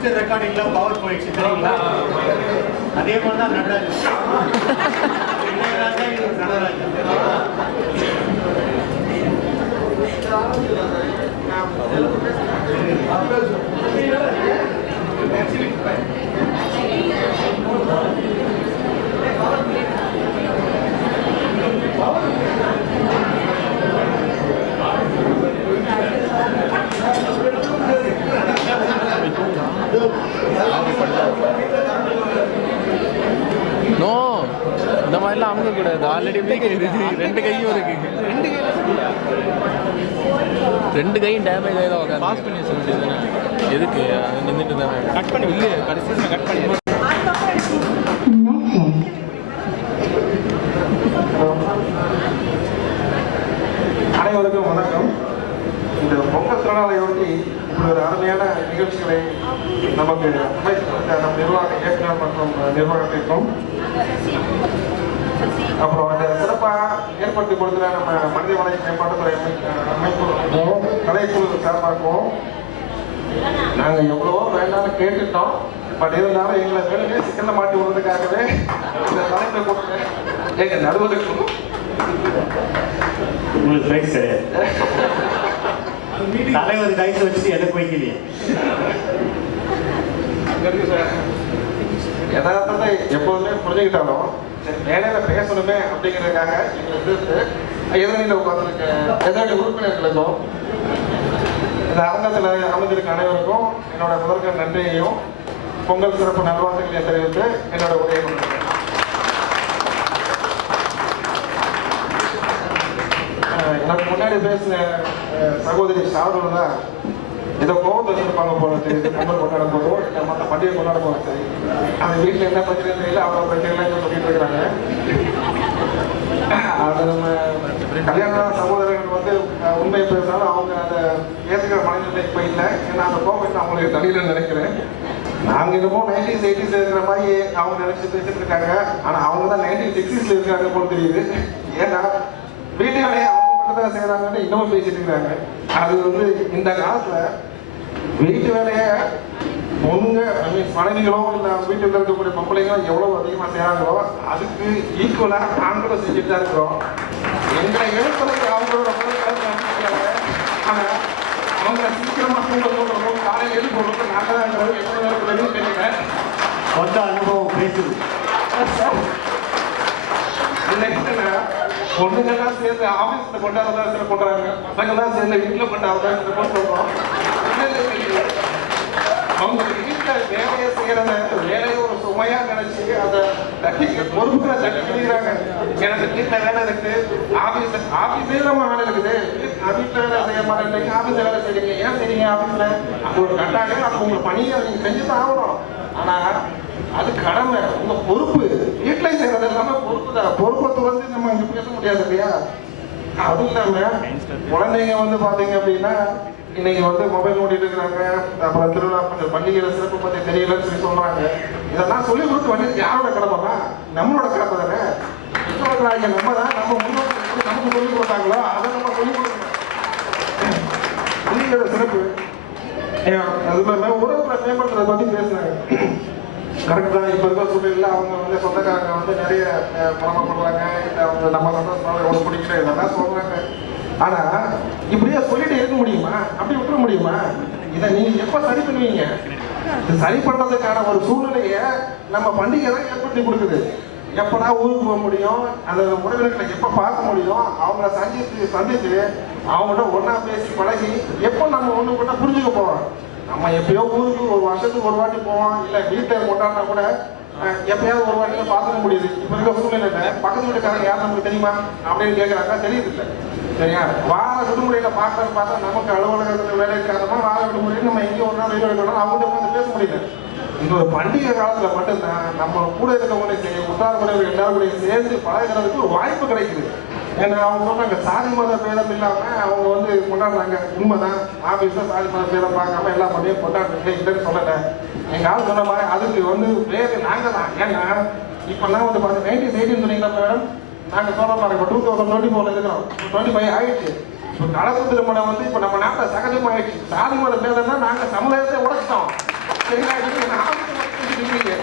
ஃபர்ஸ்ட் ரெக்கார்டிங்ல பவர் போயிடுச்சு தெரியுங்களா? அதே மாதிரி தான் நடராஜன். இளையராஜா இது நடராஜன். நோ இந்த மாதிரிலாம் அமுக்கக்கூடாது. ஆல்ரெடி வீக் இருக்கு. ரெண்டு கையும் இருக்கு. ரெண்டு கையும் டேமேஜ் ஆகி தான் உட்காந்து பாஸ் பண்ணி வச்ச வேண்டியது. எதுக்கு நின்றுட்டு தானே கட் பண்ணி இல்லையே கடைசியில் கட் பண்ணி. அனைவருக்கும் வணக்கம். இந்த பொங்கல் திருநாளையொட்டி இப்படி ஒரு அருமையான நிகழ்ச்சிகளை நமக்கு அமைத்து நம் நிர்வாக இயக்குனர் மற்றும் நிர்வாகத்திற்கும் அப்புறம் இந்த சிறப்பாக ஏற்படுத்தி கொடுக்குற நம்ம மனிதவள மேம்பாட்டுத்துறை அமைப்பு கலைக்குழு சார்பாகவும் நாங்கள் எவ்வளவோ வேண்டாம்னு கேட்டுட்டோம். பட் இருந்தாலும் எங்களை வேணுமே சிக்கலில் மாட்டி விடுறதுக்காகவே இந்த தலைப்பை கொடுத்து எங்கள் நடுவருக்கும் உங்களுக்கு பிரைஸ் கிடையாது. தலைவர் கைஸ் வச்சுட்டு எதுக்கு வைக்கலையே? யதார்த்தத்தை எப்போதுமே புரிஞ்சுக்கிட்டாலும் சரி வேலையில பேசணுமே அப்படிங்கிறதுக்காக எங்களுக்கு எதிரணியில் உட்கார்ந்துருக்க எதிரணி உறுப்பினர்களுக்கும் இந்த அரங்கத்தில் அமைந்திருக்க அனைவருக்கும் என்னோட முதற்க நன்றியையும் பொங்கல் சிறப்பு நல்வாழ்த்துக்களை தெரிவித்து என்னோட உரையை கொண்டிருக்கேன். எனக்கு முன்னாடி பேசின சகோதரி சாரூர் தான் ஏதோ கோவம் வச்சிருப்பாங்க போல தெரியுது. பொங்கல் கொண்டாட போதும் இல்லை மற்ற பண்டிகை கொண்டாட போதும் சரி அந்த வீட்டில் என்ன பிரச்சனை தெரியல அவங்க பிரச்சனைலாம் சொல்லிட்டு இருக்கிறாங்க. அது நம்ம கல்யாண சகோதரர்கள் வந்து உண்மையை பேசினாலும் அவங்க அதை ஏற்றுக்கிற மனநிலை இப்போ இல்லை. ஏன்னா அந்த கோபம் இன்னும் அவங்களுக்கு தனியில் நினைக்கிறேன். நாங்கள் இன்னமும் 90s 80s இருக்கிற மாதிரி அவங்க நினைச்சு பேசிட்டு இருக்காங்க. ஆனால் அவங்க தான் 1960s இருக்காங்க போல தெரியுது. ஏன்னா வீட்டு வேலையை தான் செய்யறாங்கன்னு இன்னமும் பேசிட்டு இருக்கிறாங்க. அது வந்து இந்த காலத்துல வீட்டு வேலையை பொண்ணுங்க மனைவிகளோ இல்லை வீட்டுல இருக்கக்கூடிய பொம்பளைங்களோ எவ்வளவு அதிகமா செய்யறாங்களோ அதுக்கு ஈக்குவலா ஆண்களும் செஞ்சுட்டு தான் இருக்கிறோம். எங்களை எழுப்புறதுக்கு அவங்களோட ஆனா அவங்க சீக்கிரமா தூங்கணும் காலையில் எழுதி போடுறது நாங்கள் தான் எவ்வளவு தெரியல. சொந்த அனுபவம் பேசுது. பொண்ணுங்கெல்லாம் சேர்ந்து ஆபீஸ்ல கொண்டாடுறதா சில கொண்டாடுறாங்க. பசங்கெல்லாம் சேர்ந்து வீட்டுல கொண்டாடுறதா சில கொண்டு சொல்றோம். அவங்க வீட்டுல வேலையை செய்யறத வேலையை ஒரு சுமையா நினைச்சு அதை பொறுப்புகளை தட்டி பிடிக்கிறாங்க. எனக்கு வீட்டுல வேலை இருக்கு, ஆபீஸே நம்ம வேலை இருக்குது, வீட்டுல வேலை செய்ய மாட்டேன், ஆபீஸ்ல வேலை செய்றீங்க, ஏன் செய்றீங்க ஆபீஸ்ல? அது ஒரு கட்டாயம், அது உங்க பணியை நீங்க செஞ்சுதான் ஆகணும். ஆனா அது கடமை, உங்க பொறுப்பு. வீட்டுல செய்யறது எல்லாமே பொறுப்பு தான். பொறுப்பை துறந்து நம்ம இங்க பேச முடியாது இல்லையா? அதுவும் இல்லாம குழந்தைங்க வந்து பாத்தீங்க அப்படின்னா இன்னைக்கு வந்து மொபைல் ஓடிட்டு இருக்கிறாங்க. அப்புறம் திருவிழா பண்டிகையில சிறப்பு பத்தி தெரியலன்னு சொல்லி சொல்றாங்க. இதெல்லாம் சொல்லி கொடுத்து வேண்டியது யாரோட கடமைனா நம்மளோட கடமை தானே. நம்ம தான் நம்ம முன்னோர்கள் நமக்கு சொல்லிக் கொடுத்தாங்களோ அதை நம்ம சொல்லிக் கொடுக்கணும். பண்டிகையோட சிறப்பு அது இல்லாம உறவுகளை மேம்படுத்துறதை பத்தி பேசுறாங்க. கரெக்ட் தான். இப்போ இருக்கிற சூழ்நிலையில் அவங்க வந்து சொந்தக்காரங்க வந்து நிறைய பணமாக பண்ணுறாங்க. இல்லை அவங்க நம்ம சந்தோஷமாக எவ்வளோ பிடிக்கிற இதெல்லாம் சொல்கிறாங்க. ஆனால் இப்படியே சொல்லிட்டு இருக்க முடியுமா? அப்படி விட்டுற முடியுமா? இதை நீங்கள் எப்போ சரி பண்ணுவீங்க? இது சரி பண்ணுறதுக்கான ஒரு சூழ்நிலையை நம்ம பண்டிகை தான் ஏற்படுத்தி கொடுக்குது. எப்படா ஊருக்கு போக முடியும், அந்த உறவினர்களை எப்போ பார்க்க முடியும், அவங்கள சந்தித்து அவங்கள்ட்ட ஒன்றா பேசி பழகி எப்போ நம்ம ஒன்று கூட புரிஞ்சுக்க போகிறோம். நம்ம எப்பயோ ஊருக்கு ஒரு வருஷத்துக்கு ஒரு வாட்டி போவோம். இல்லை வீட்டில் கொண்டாடினா கூட எப்பயாவது ஒரு வாட்டியில் பார்த்துக்க முடியுது. இப்போ இருக்க சூழ்நிலை பக்கத்து வீட்டுக்காரங்க யார் நமக்கு தெரியுமா அப்படின்னு கேட்குறாங்க, தெரியுது இல்லை. சரியா? வார விடுமுறையில் பார்க்கறன்னு பார்த்தா நமக்கு அலுவலகத்தில் வேலை இருக்காதமா வார விடுமுறையில் நம்ம எங்கேயும் ஒரு நாள் வெளியே வைக்கணும் அவங்கள்ட்ட வந்து பேச முடியல. இந்த ஒரு பண்டிகை காலத்தில் மட்டும்தான் நம்ம கூட இருக்கவங்களையும் உத்தார முறைகள் எல்லாருடையும் சேர்ந்து பழகிறதுக்கு ஒரு வாய்ப்பு கிடைக்குது. ஏன்னா அவங்க சொன்னாங்க சாதி மத பேதம் இல்லாமல் அவங்க வந்து கொண்டாடுறாங்க. உண்மைதான், ஆஃபீஸில் சாதி மத பேதம் பார்க்காம எல்லா பண்ணியும் கொண்டாடுறீங்க இல்லைன்னு சொல்லலை. எங்கள் ஆள் சொன்ன மாதிரி அதுக்கு வந்து வேறு நாங்கள் தான். ஏன்னா இப்போல்லாம் வந்து பார்த்து 90s 80s சொன்னீங்களா மேடம், நாங்கள் சொல்கிற மாதிரி இப்போ 2024 இருக்கிறோம். 25 ஆயிடுச்சு. இப்போ கலப்பு திருமணம் வந்து இப்போ நம்ம நாட்டில் சகஜமாகிடுச்சு. சாதி மத பேதம்னா நாங்கள் சமுதாயத்தை உடைச்சிட்டோம். சரிங்களா? நீங்க ஆபீஸ்ல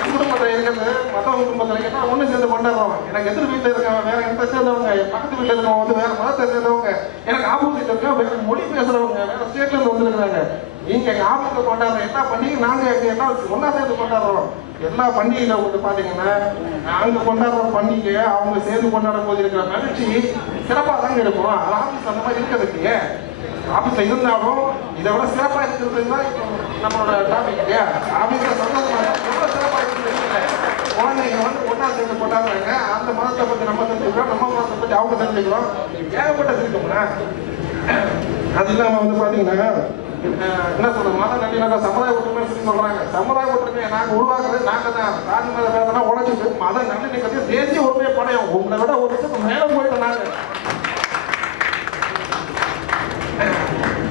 என் குடும்பத்தில் இருக்கிறது மற்றவங்க குடும்பத்தில் கேட்டா ஒண்ணு சேர்ந்து கொண்டாடுறோம். எனக்கு எதிர் வீட்டில் இருக்கவங்க வேற இடத்த சேர்ந்தவங்க, பக்கத்து வீட்டில் இருக்கவங்க வந்து வேற மதத்தை சேர்ந்தவங்க, எனக்கு ஆப்போசிட்ல இருக்கவங்க வேற மொழி பேசுறவங்க, வேற ஸ்டேட்ல இருந்து வந்துருக்காங்க. நீங்க எங்க ஆபீஸ்ல கொண்டாடுற எல்லா பண்டிகையும் நாங்க எல்லாம் ஒன்னா சேர்ந்து கொண்டாடுறோம். எல்லா பண்டிகையில வந்து பாத்தீங்கன்னா நாங்க கொண்டாடுற பண்டிகை அவங்க சேர்ந்து கொண்டாடும் போது இருக்கிற மகிழ்ச்சி சிறப்பா தாங்க இருக்கும். அது ஆபீஸ் அந்த மாதிரி இருக்கிறதுக்கு ஆபீஸ்ல இருந்தாலும் இதை விட சிறப்பா இருக்கிறது தான் நம்மளோட டாபிக் இல்லையா? ஆபீஸ்ல சந்தோஷமா எவ்வளவு சிறப்பா இருக்குது. குழந்தைங்க வந்து ஒன்னா சேர்ந்து கொண்டாடுறாங்க. அந்த மதத்தை பத்தி நம்ம தெரிஞ்சுக்கிறோம், நம்ம மதத்தை பத்தி அவங்க தெரிஞ்சுக்கிறோம். ஏகப்பட்டது இருக்கும்னா அது இல்லாம வந்து பாத்தீங்கன்னா என்ன சொல்றது, மத நல்லிணக்கம் சமுதாய ஒற்றுமை சொல்றாங்க. சமுதாய ஒற்றுமையை நாங்க உருவாக்குறது நாங்க தான். சாதி மத பேரெல்லாம் உழைச்சிட்டு மத நல்லிணக்கத்தையும் தேசிய ஒற்றுமையை படையும். உங்களை விட ஒரு விஷயம் மேல போயிட்டு நாங்க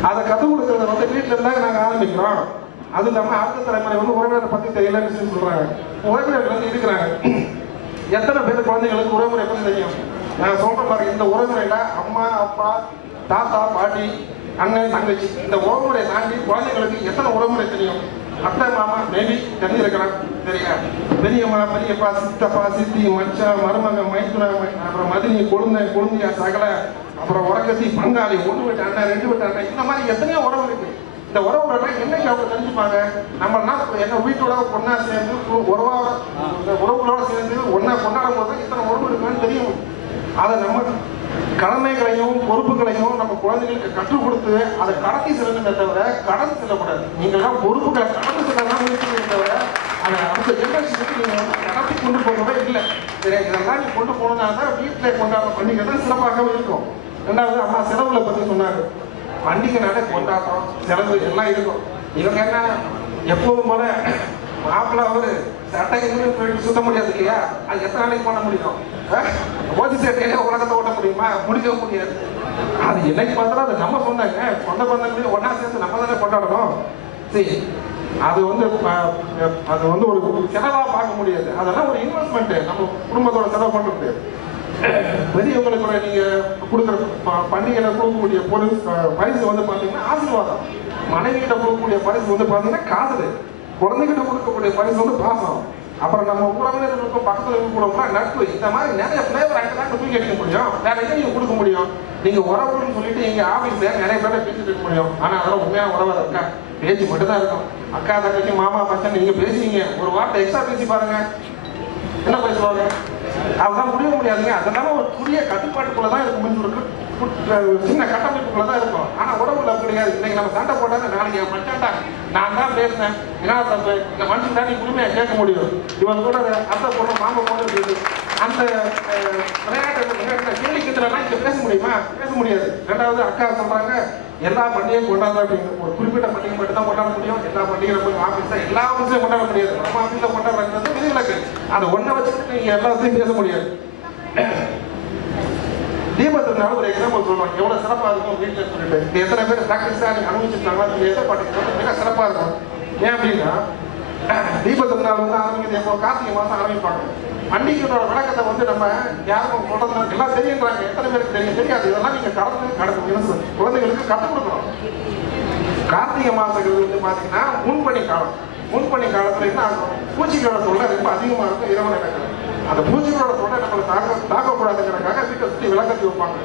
அதை கற்றுக் கொடுக்கறத வந்து வீட்டுல இருந்தாங்க நாங்க ஆரம்பிக்கிறோம். அது இல்லாம அடுத்த தலைமுறை வந்து உறவினரை பத்தி தெரியலன்னு சொல்றாங்க. உறவினர்கள் வந்து இருக்கிறாங்க. எத்தனை பேர் குழந்தைகளுக்கு உறவுமுறை பத்தி தெரியும்? நான் சொல்றேன் பாருங்க, இந்த உறவுமுறையில அம்மா அப்பா தாத்தா பாட்டி அண்ணன் தங்கச்சி இந்த உறவுமுறை தாண்டி குழந்தைகளுக்கு எத்தனை உறவுமுறை தெரியும்? அத்தை மாமா மேபி தெரிஞ்சிருக்கிறான், சரியா? பெரியம்மா பெரியப்பா சித்தப்பா சித்தி மச்சான் மருமக மைத்துன அப்புறம் மதினி கொழுந்தை கொழுந்தியா சகல அப்புறம் உறக்கத்தி பங்காளி ஒன்று வீட்டு அண்ணன் ரெண்டு வீட்டு அண்ணன் இந்த மாதிரி எத்தனையோ உறவு இருக்கு. இந்த உறவுகளை என்னைக்கு அவங்க தெரிஞ்சுப்பாங்க? நம்மளா எங்க வீட்டோட ஒன்னா சேர்ந்து உறவுகளோட சேர்ந்து ஒன்னா கொண்டாடும் போது இத்தனை உறவு இருக்குன்னு தெரியும். அதை நம்ம கடமைகளையும் பொறுப்புகளையும் நம்ம குழந்தைகளுக்கு கற்றுக் கொடுத்து அதை கடத்தி செல்லணுமே தவிர கடந்து செல்லக்கூடாது. நீங்கள்லாம் பொறுப்புகளை கடந்து செல்லலாம் முயற்சி தவிர அதை அடுத்த ஜெனரேஷனுக்கு நீங்க வந்து கடத்தி கொண்டு போகவே இல்லை. சரி, இதெல்லாம் நீ கொண்டு போனதுனால தான் வீட்டில் கொண்டாடுற பண்டிகை தான் சிறப்பாகவே இருக்கும். ரெண்டாவது அம்மா செலவுல பத்தி சொன்னாங்க. பண்டிகைனால கொண்டாடுறோம், செலவு எல்லாம் இருக்கும். இவங்க என்ன எப்போதும் போல மாப்பிள்ள அவரு சட்டை சுத்த முடியாது இல்லையா? அது எத்தனை நாளைக்கு பண்ண முடியும்? ஓதி சேட்டையில உலகத்தை ஓட்ட முடியுமா? முடிக்க முடியாது. அது என்னைக்கு பார்த்தாலும் அது நம்ம சொன்னாங்க. சொந்த பந்தங்களையும் ஒன்னா சேர்ந்து நம்ம தானே கொண்டாடணும். சரி, அது வந்து ஒரு செலவா பார்க்க முடியாது. அதெல்லாம் ஒரு இன்வெஸ்ட்மெண்ட். நம்ம குடும்பத்தோட செலவு பண்றது. பெரியவங்களுக்கு நீங்க கொடுக்குற பண்டிகையில கொடுக்கக்கூடிய பரிசு வந்து பாத்தீங்கன்னா ஆசீர்வாதம். மனைவியிட்ட கொடுக்கக்கூடிய பரிசு வந்து பாத்தீங்கன்னா காதல். குழந்தைகிட்ட கொடுக்கக்கூடிய பரிசு வந்து பாசம். அப்புறம் நம்ம உறவினர்களுக்கும் பக்கத்துல கொடுக்கணும்னா நட்பு. இந்த மாதிரி நிறைய பிளேவர் ஆகிட்டு தூக்கி அடிக்க முடியும். வேற எங்க நீங்க கொடுக்க முடியும்? நீங்க உறவுன்னு சொல்லிட்டு எங்க ஆபீஸ்ல நிறைய பேரை பேசிட்டு இருக்க முடியும். ஆனா அதெல்லாம் உண்மையான உறவா இருக்கா? பேச்சு மட்டும்தான் இருக்கும். அக்கா தங்கச்சி மாமா மச்சான் நீங்க பேசுவீங்க, ஒரு வார்த்தை எக்ஸ்ட்ரா பேசி பாருங்க, என்ன பேசுவாங்க? அதெல்லாம் முடிய முடியாதுங்க. அதெல்லாம் ஒரு புதிய கட்டுப்பாட்டுக்குள்ளதான் இருக்கும், சின்ன கட்டமைப்புக்குள்ளதான் இருக்கும். ஆனா உறவுல கிடையாது. இன்னைக்கு நம்ம சண்டை போட்டாங்க, நாளைக்கு என் மச்சான்டா நான் தான் பேசினேன், என்ன தப்பு இந்த மனுஷன் தான் நீ உரிமையா கேட்க முடியும். இவன் கூட அத்தை பொண்ணு மாமா பொண்ணு அந்த விளையாட்டு கேள்வி கேட்கலாம் இங்க பேச முடியுமா? பேச முடியாது. ரெண்டாவது அக்கா சொல்றாங்க எல்லா பண்டிகையும் கொண்டாட அப்படிங்கிற ஒரு குறிப்பிட்ட பண்டிகை மட்டும் தான் கொண்டாட முடியும். எல்லா பண்டிகையும் ஆபீஸ்ல எல்லா ஆபீஸ்லயும் கொண்டாட முடியாது. நம்ம ஆபீஸ்ல கொண்டாடுறது விதிவிலக்கு. அதை ஒன்றை வச்சுட்டு நீங்க எல்லாத்தையும் பேச முடியாது. தீபத்தினால ஒரு எக்ஸாம்பிள் சொல்லுவாங்க, எவ்வளவு சிறப்பா இருக்கும் வீட்டில் சொல்லிட்டு. எத்தனை பேர் பிராக்டிஸா நீங்க அனுபவிச்சிருக்காங்களா? எந்த பாட்டு மிக சிறப்பா இருக்கும். ஏன் அப்படின்னா தீபத்தினால வந்து ஆரம்பிக்கிறது எப்போ? கார்த்திகை மாசம் ஆரம்பிப்பாங்க. பண்டிகையோட விளக்கத்தை வந்து நம்ம யாரும் சொல்றது எல்லாம் தெரியுன்றாங்க. எத்தனை பேருக்கு தெரியும்? தெரியாது. இதெல்லாம் நீங்க கடந்து குழந்தைகளுக்கு கற்றுக் கொடுக்கணும். கார்த்திகை மாசங்கிறது வந்து பாத்தீங்கன்னா முன்பணி காலம். முன்பணி காலத்துல என்ன ஆகும்? பூச்சிகளோட தொல்லை ரொம்ப அதிகமா இருக்கும் இரவு நேரங்கள். அந்த பூச்சிகளோட தொல்லை நம்மளை தாக்கக்கூடாதுங்கிறதுக்காக வீட்டை சுற்றி விளக்கத்தி வைப்பாங்க.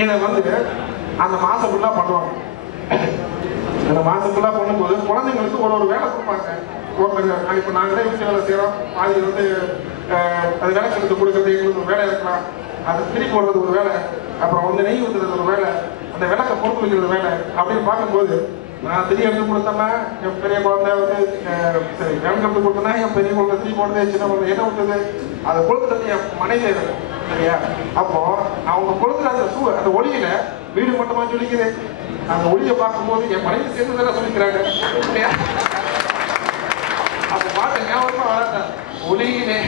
இதை வந்து அந்த மாசம் ஃபுல்லா பண்ணுவாங்க. அந்த மாசம் ஃபுல்லா பண்ணும்போது குழந்தைங்களுக்கு ஒரு வேலை கொடுப்பாங்க. ஒருத்தங்க இப்போ நாங்களே வீட்டு வேலை செய்யறோம், பாதி வந்து அது விளக்கு எடுத்து கொடுக்கறது எங்களுக்கு ஒரு வேலை இருக்கலாம், அது திரி போடுறது ஒரு வேலை, அப்புறம் வந்து நெய் ஊற்றுறது ஒரு வேலை, அந்த விளக்கை பொறுப்பு வைக்கிறது வேலை. அப்படின்னு பார்க்கும்போது நான் திரி எடுத்து கொடுத்தேன்னா என் பெரிய குழந்தை வந்து சரி விளக்கு எடுத்து கொடுத்தேன்னா என் பெரிய குழந்தை திரி போடுறது, சின்ன குழந்தை என்ன ஊற்றுது, அதை கொளுத்துறது என் மனைவி இருக்கும் சரியா? அப்போ அவங்க கொளுத்துற அந்த ஒளியில வீடு மட்டுமா சொல்லிக்குது. அந்த ஒளியை பார்க்கும்போது என் மனைவி சேர்ந்து தானே சொல்லிக்கிறாங்க இல்லையா? அந்த பாட்டை ஞாபகமா வராத ஒளியிலே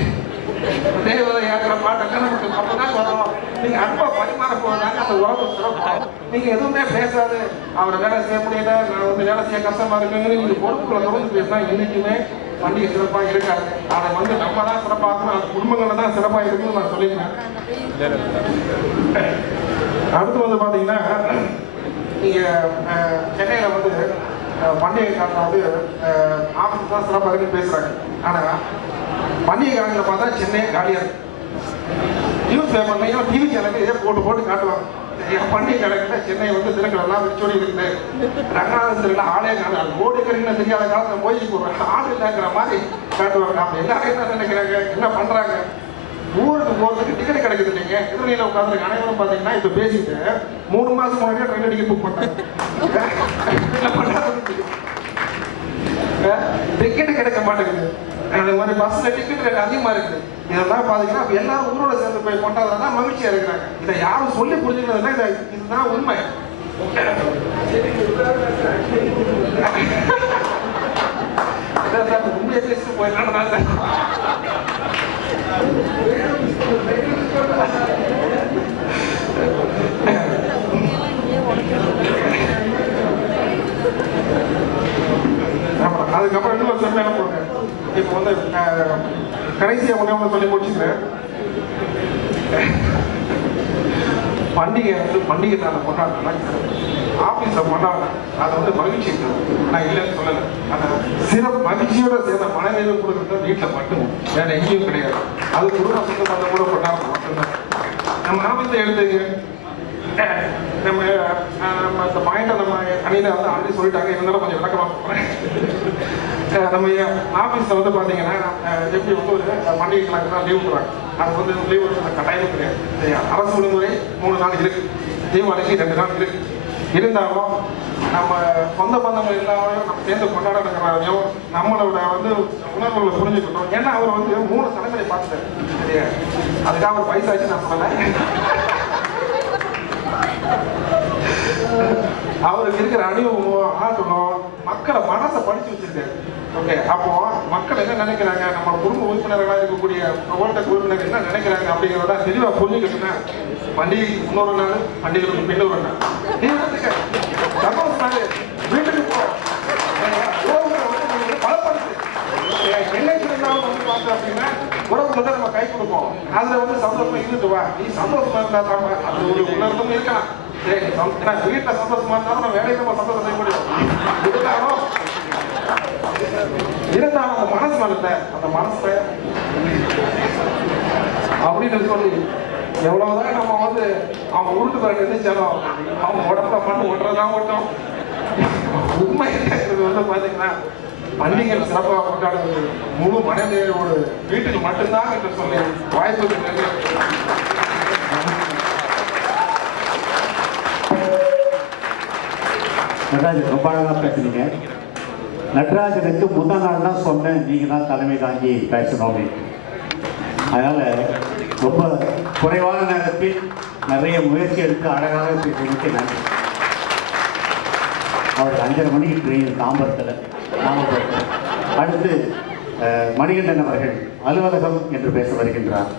தேவதை யாருக்கிற பாட்டெல்லாம் நமக்கு அப்பதான் வரும். நீங்க அன்பா பரிமாற போறாங்க அந்த உறவு சிறப்பு. நீங்க எதுவுமே பேசாது அவரை வேலை செய்ய முடியல, நான் வந்து வேலை செய்ய கஷ்டமா இருக்குன்னு நீங்க பொறுப்புகளை தொடர்ந்து பேசினா என்னைக்குமே பண்டிகை சிறப்பாக இருக்காது. அதை வந்து நம்ம தான் சிறப்பாகணும், அந்த குடும்பங்களை தான் சிறப்பாக இருக்குன்னு நான் சொல்லிக்கிறேன். அடுத்து வந்து பாத்தீங்கன்னா நீங்க சென்னையில வந்து பண்டிகை காலத்தில் வந்து ஆஃபீஸ் தான் சிறப்பாக இருக்குன்னு பேசுகிறாங்க. ஆனால் பண்டிகை காலங்களில் பார்த்தா சென்னையே காலியாக இருக்கு. நியூஸ் பேப்பர்லையும் டிவி சேனலுக்கு இதே போட்டு காட்டுவாங்க. பண்டிகை காலங்களில் சென்னை வந்து திறக்கலாம் விரிச்சோடி இருக்குது, ரங்கநாதன் தெரியல ஆளே காணும், கோடிக்கரைன்னு தெரியாத காலத்தில் போய் ஆள் இல்லைங்கிற மாதிரி காட்டுவாங்க. அப்போ எல்லாரும் என்ன நினைக்கிறாங்க, என்ன பண்ணுறாங்க? ஊருக்கு போகிறதுக்கு டிக்கெட் கிடைக்குது இல்லைங்க. எதிரில் உட்காந்துருக்கு அனைவரும் பார்த்தீங்கன்னா இப்போ பேசிட்டு 3 மாதம் முன்னாடியே ட்ரெயின் டிக்கெட் புக் பண்ணாங்க. டிக்கெட்டு கிடைக்க மாட்டேங்குது. அந்த மாதிரி பஸ்ஸில் டிக்கெட் ரேட் அதிகமாக இருக்குது. இதெல்லாம் பார்த்தீங்கன்னா எல்லாரும் ஊரோட சேர்ந்து போய் கொண்டாடுறதா மகிழ்ச்சியாக இருக்கிறாங்க. இதை யாரும் சொல்லி புரிஞ்சுக்கிறதுனா இதுதான் உண்மை. உண்மையை பேசிட்டு போயிடலாம். அதுக்கப்புறம் இன்னும் சொல்ல போங்க. இப்போ வந்து கடைசியாக ஒன்றே சொல்லி முடிச்சுக்கிறேன். பண்டிகை வந்து பண்டிகை நாளில் கொண்டாடுறதுனா ஆஃபீஸில் கொண்டாடுறேன், அதை வந்து மகிழ்ச்சி நான் இல்லைன்னு சொல்லலை. ஆனால் சிறப்பு மகிழ்ச்சியோட சேர்ந்த மனநிலை கொடுக்குறது வீட்டில் மட்டும், வேற எங்கேயும் கிடையாது. அது குடும்ப சொந்தமாக கூட கொண்டாடுறது மட்டும்தான். நம்ம ஆஃபீஸில் எடுத்துங்க, நம்ம அந்த பாயிண்டை நம்ம அணியில் வந்து ஆல்ரெடி சொல்லிட்டாங்க, இருந்தாலும் கொஞ்சம் விளக்கமாக போகிறேன். நம்ம ஆஃபீஸில் வந்து பார்த்தீங்கன்னா எப்படி வந்து ஒரு பண்டிகை கிழக்கு லீவ் விட்டுறாங்க. அது வந்து லீவ் விட்டு கட்டாயம் கிடையாது. அரசு விடுமுறை 3 நாள் இருக்குது, தீபாவளிக்கு 2 நாள் இருக்குது. இருந்தாலும் நம்ம சொந்த பந்தங்கள் இல்லாமல் நம்ம சேர்ந்து கொண்டாடுறதையும் நம்மளோட வந்து உணர்வுகளை புரிஞ்சுக்கணும். ஏன்னா அவர் வந்து 3 தலைமுறை பார்த்துட்டாரு சரியா. அதுக்காக ஒரு வயசாச்சு நான் சொன்னேன். அவருக்கு இருக்கிற அனுபவம் ஆற்றலும் மக்களை மனசை படிச்சு வச்சிருக்காரு. ஓகே, அப்போ மக்கள் என்ன நினைக்கிறாங்க, நம்ம குடும்ப உறுப்பினர்களாக இருக்கக்கூடிய ஓட்டக்கு உறுப்பினர்கள் என்ன நினைக்கிறாங்க அப்படிங்கிறத தெளிவாக புரிஞ்சுக்கிட்டுன்னா பண்டிகைக்கு முன்னொரு நாள், பண்டிகைக்கு பின்னொரு நாள் சந்தோஷம் வீட்டுக்கு போ பலப்படுத்து. என்னைக்கு இருந்தாலும் வந்து பார்த்தோம் அப்படின்னா உறவுகளை தான் நம்ம கை கொடுப்போம். அதில் வந்து சந்தோஷமா இருந்துட்டு வா, நீ சந்தோஷமா இருந்தா தான் அது ஒரு உணர்வும் இருக்கலாம். சரி, வீட்டில் சந்தோஷமா இருந்தாலும் நம்ம வேலையை நம்ம சந்தோஷம் செய்ய முடியும். இருந்தாலும் அந்த மனசு வரல, அந்த மனசு அப்படின்னு சொல்லி எவ்வளவுதான் நம்ம வந்து அவங்க உருட்டு வர நினைச்சாலும் அவங்க உடம்புல மட்டும் ஒட்டுறதான் ஓட்டம். உண்மை வந்து பாத்தீங்கன்னா பண்டிகைகள் சிறப்பாக கொண்டாடுவது முழு மனநிலையோடு வீட்டுக்கு மட்டும்தான் என்று சொல்லி வாய்ப்பு நடராஜன் ரொம்ப அழகாக பேசுனீங்க. நடராஜனுக்கு முதல் நாள் தான் சொன்னேன், நீங்கள் தான் தலைமை தாங்கி பேசணும். அதனால் ரொம்ப குறைவான நேரத்தில் நிறைய முயற்சி எடுத்து அழகாக பேசுறதுக்கு நன்றி. அவருக்கு 5:30 மணிக்கு ட்ரெயின் தாம்பரத்தில் நாமக்கல். அடுத்து மணிகண்டன் அவர்கள் அலுவலகம் என்று பேச வருகின்றார்.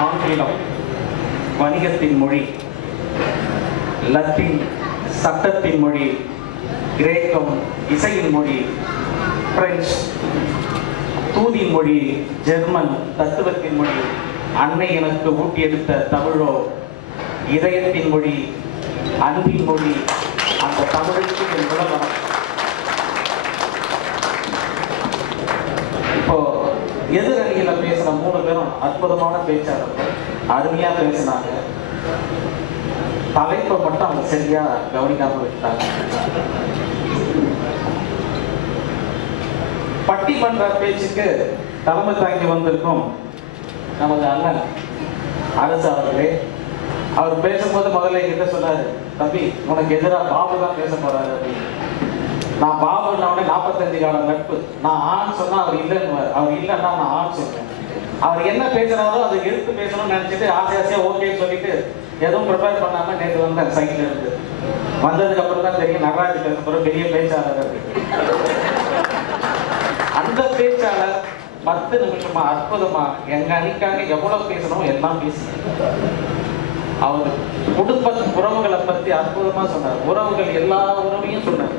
ஆங்கிலம் வணிகத்தின் மொழி, லத்தீன் சட்டத்தின் மொழி, கிரேக்கம் இசையின் மொழி, பிரெஞ்சு தூதின் மொழி, ஜெர்மன் தத்துவத்தின் மொழி, அன்னை எனக்கு ஊட்டியெடுத்த தமிழோ இதயத்தின் மொழி, அன்பின் மொழி, அந்த தமிழுக்கு என் உலகம். இப்போ எதிரணியில பேசின 3 பேரும் அற்புதமான பேச்சாளர்கள், அருமையா பேசினாங்க. தலைப்பை மட்டும் அவங்க சரியா கவனிக்காம விட்டாங்க. பட்டிமன்ற பேச்சுக்கு தலைமை தாங்கி வந்திருக்கும் நமது அண்ணன் அரசு அவர்களே, அவர் பேசும்போது முதல்ல என்கிட்ட சொன்னாரு, தம்பி உனக்கு எதிராக பாபு தான் பேச போறாரு அப்படின்னு. நான் பாபுன்னா 45 கால நட்பு. நான் ஆண் சொன்னா அவர் இல்லைன்னு, அவர் இல்லைன்னா நான் ஆண் சொல்றேன். அவர் என்ன பேசுறாரோ அதை எடுத்து பேசணும்னு நினைச்சிட்டு ஆசையா ஓகேன்னு சொல்லிட்டு எதுவும் ப்ரிப்பேர் பண்ணாம நேற்று வந்தேன் சைட்ல இருந்து. வந்ததுக்கு அப்புறம் தான் தெரியும் நடராஜ் பேச போற பெரிய பேச்சாளர். அந்த பேச்சாளர் 10 நிமிஷமா அற்புதமா எங்க அணிக்காக எவ்வளவு பேசணும் எல்லாம் பேசினார். அவர் குடும்ப உறவுகளை பத்தி அற்புதமா சொன்னார். உறவுகள் எல்லா உறவையும் சொன்னார்,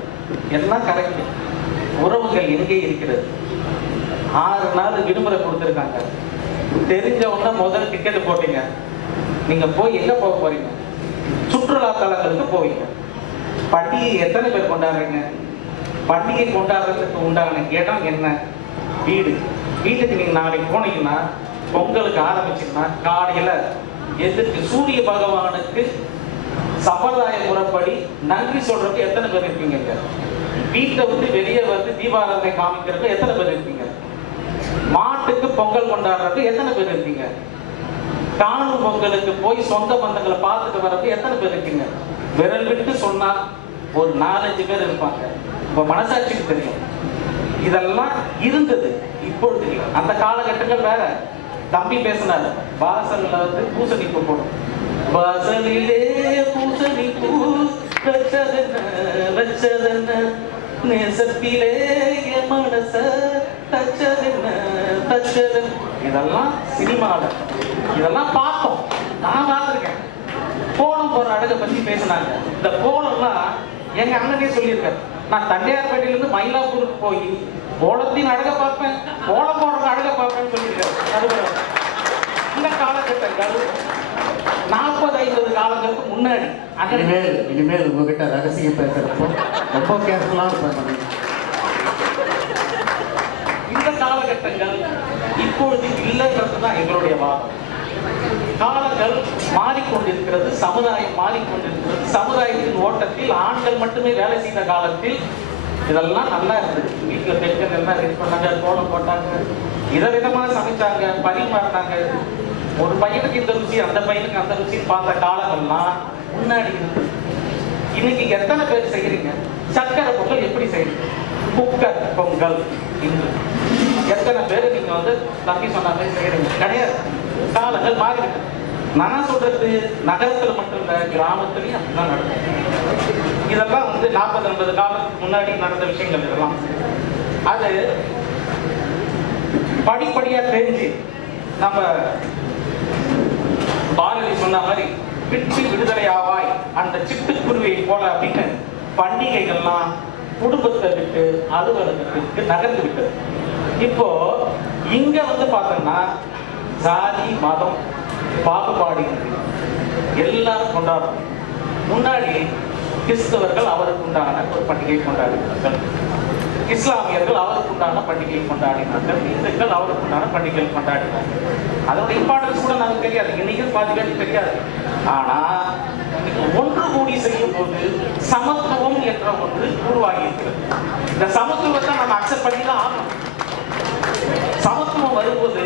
எல்லாம் கரெக்ட். உறவுகள் எங்கே இருக்கிறது? 6 நாள் விடுமுறை கொடுத்துருக்காங்க. தெரிஞ்ச உடனே முதல் டிக்கெட் போட்டீங்க. நீங்க போய் எங்க போக போறீங்க? சுற்றுலா தலங்களுக்கு போவீங்க. பண்டிகை எத்தனை பேர் கொண்டாடுறீங்க? பண்டிகை கொண்டாடுறதுக்கு உண்டான இடம் என்ன? வீடு. வீட்டுக்கு நீங்க நாளைக்கு போனீங்கன்னா பொங்கலுக்கு ஆரம்பிச்சீங்கன்னா காலையில எதிர்த்து சூரிய பகவானுக்கு சம்பிரதாய முறைப்படி நன்றி சொல்றதுக்கு எத்தனை பேர் இருக்கீங்க? வீட்டை விட்டு வெளியே வந்து தீபாராதனை காமிக்கிறதுக்கு எத்தனை பேர் இருக்கீங்க? மாட்டுக்கு பொங்கல் கொண்டாடுறதுக்கு எத்தனை பேர் இருக்கீங்க? காணும் பொங்கலுக்கு போய் சொந்த பந்தங்களை பார்த்துட்டு வர்றதுக்கு எத்தனை பேர் இருக்கீங்க? விரல் விட்டு சொன்னா ஒரு 4-5 பேர் இருப்பாங்க. இப்ப மனசாட்சிக்கு தெரியும். இதெல்லாம் இருந்தது. இப்பொழுது அந்த காலகட்டங்கள் வேற. தம்பி பேசினாரு, வாசல்ல வந்து பூசணிப்பு போடும். வாசலிலே பூசணிப்பூ வச்சதென்ன நேசத்திலே மனச தச்சதென்ன. இதெல்லாம் சினிமால இதெல்லாம் பார்த்தோம். நான் பார்த்துருக்கேன். கோலம் போற அழகை பத்தி பேசினாங்க. இந்த கோலம்லாம் எங்க அண்ணனே சொல்லியிருக்காரு. நான் தண்டையார்பேட்டையிலிருந்து மயிலாப்பூருக்கு போய் கோலத்தின் அழகை பார்ப்பேன், கோலம் போடுற அழகை பார்ப்பேன்னு சொல்லியிருக்காரு. இந்த காலகட்டங்கள் 40-50 காலங்களுக்கு முன்னாடி. இனிமேல் உங்ககிட்ட ரகசியம் பேசுறப்போ ரொம்ப கேர்ஃபுல்லா இருப்பாங்க. இந்த காலகட்டங்கள் இப்பொழுது இல்லைன்றது தான் எங்களுடைய வாதம். காலங்கள் மாறிக்கொண்டிருக்கிறது, சமுதாயம் மாறிக்கொண்டிருக்கிறது. சமுதாயத்தின் ஓட்டத்தில் ஆண்கள் மட்டுமே வேலை செய்த காலத்தில் இதெல்லாம் நல்லா இருந்தது. வீட்டுல பெண்கள் எல்லாம் ரெடி பண்ணாங்க, கோலம் போட்டாங்க, விதவிதமா சமைச்சாங்க, பரிமாறினாங்க. ஒரு பையனுக்கு இந்த ருசி, அந்த பையனுக்கு அந்த ருசி பார்த்த காலங்கள்லாம் முன்னாடி இருந்தது. இன்னைக்கு எத்தனை பேர் செய்யறீங்க? சக்கரை பொங்கல் எப்படி செய்யறீங்க? குக்கர் பொங்கல் இன்று எத்தனை பேர் நீங்க வந்து தம்பி சொன்ன மாதிரி செய்யறீங்க? கிடையாது. காலங்கள் மாறிவிட்டது. நான் சொல்றது நகரத்துல மட்டும் இல்ல, கிராமத்துலயும் அப்படிதான் நடக்கும். இதெல்லாம் வந்து 40-50 காலத்துக்கு முன்னாடி நடந்த விஷயங்கள். இதெல்லாம் அது படிப்படியா தெரிஞ்சு நம்ம பாரதி சொன்ன மாதிரி விட்டு விடுதலை ஆவாய் அந்த சிட்டுக்குருவியை போல அப்படின்னு பண்டிகைகள்லாம் குடும்பத்தை விட்டு அலுவலகத்திற்கு நகர்ந்து விட்டது. இப்போ இங்க வந்து பார்த்தோம்னா ஜாதி மதம் பாகுபாடு எல்லாரும் கொண்டாடுறோம். முன்னாடி கிறிஸ்தவர்கள் அவருக்கு உண்டான ஒரு பண்டிகை கொண்டாடினார்கள், இஸ்லாமியர்கள் அவருக்கு உண்டான பண்டிகை கொண்டாடினார்கள், இந்துக்கள் அவருக்கு உண்டான பண்டிகை கொண்டாடினார்கள். அதோட இம்பார்ட்டன்ஸ் கூட நமக்கு தெரியாது. இன்னைக்கு பாதி பேருக்கு தெரியாது. ஆனா ஒன்று கூடி செய்யும் போது சமத்துவம் என்ற ஒன்று உருவாகி இருக்கிறது. இந்த சமத்துவத்தை நம்ம அக்செப்ட் பண்ணி தான் ஆகணும். சமத்துவம் வரும்போது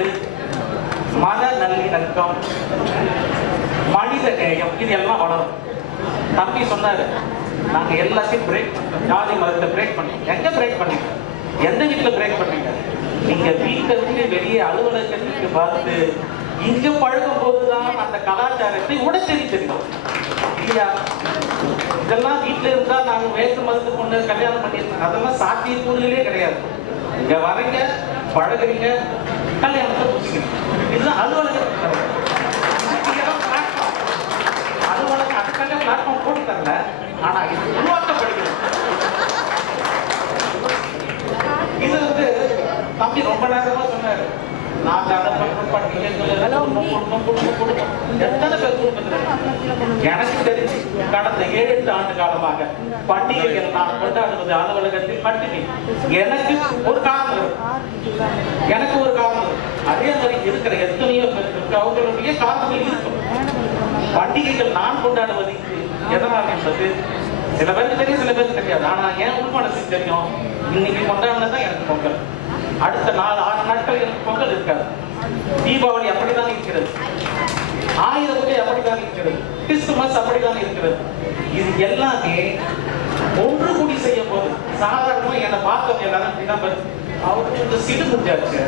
மத நல்லிணக்கம், மனித நேயம் இது எல்லாம் வளரும். தம்பி சொன்னாரு, நாங்க எல்லாத்தையும் பிரேக் பண்ணோம், ஜாதி மதத்தை பிரேக் பண்ணோம். எங்க பிரேக் பண்ணீங்க? எந்த வீட்டுல பிரேக் பண்ணீங்க? நீங்க வீட்டை விட்டு வெளியே அலுவலகத்துக்கு பார்த்து இங்க பழகும் போதுதான் அந்த கலாச்சாரத்தை உடச்செறி தெரியும் இல்லையா? இதெல்லாம் வீட்டுல இருந்தா நாங்க வேற்று மதத்து கொண்டு கல்யாணம் பண்ணியிருந்தோம். அதெல்லாம் சாத்திய கூறுகளே கிடையாது. இங்க வரீங்க, பழகுறீங்க, கல்யாணத்தை முடிச்சுக்கிறீங்க. இதுதான் அலுவலகம். அலுவலகம் அதுக்காக பிளாட்ஃபார்ம் போட்டு தரல, ஆனா இது உருவாக்கப்படுகிறது. இது வந்து தம்பி ரொம்ப நேரமா சொன்னாரு. நான் அதை பண்றோம் குடும்பம் எத்தனை பேர் குடும்பத்தில் எனக்கு தெரிஞ்சு கடந்த 7-8 ஆண்டு காலமாக பண்டிகைகள் நான் கொண்டாடுவது அலுவலகத்தில் மட்டுமே. எனக்கு ஒரு காரணம், அதே மாதிரி இருக்கிற எத்தனையோ பேருக்கு அவங்களுடைய காரணங்கள் இருக்கும். பண்டிகைகள் நான் கொண்டாடுவது எதனால் என்பது சில பேருக்கு தெரியும், சில பேருக்கு தெரியாது. ஆனா என் உள்மனசுக்கு தெரியும். இன்னைக்கு கொண்டாடினதான் எனக்கு பொங்கல், அடுத்த 4-6 நாட்கள் எனக்கு பொங்கல் இருக்காது. தீபாவளி அப்படித்தான் இருக்கிறது, ஆயுத பூஜை அப்படித்தான் இருக்கிறது, கிறிஸ்துமஸ் அப்படித்தான் இருக்கிறது. இது எல்லாமே ஒன்று கூடி செய்யும் போது சாதாரணமா என்னை பார்த்தவங்க எல்லாரும் அவருக்கு கொஞ்சம் சிடு முடிஞ்சாச்சு.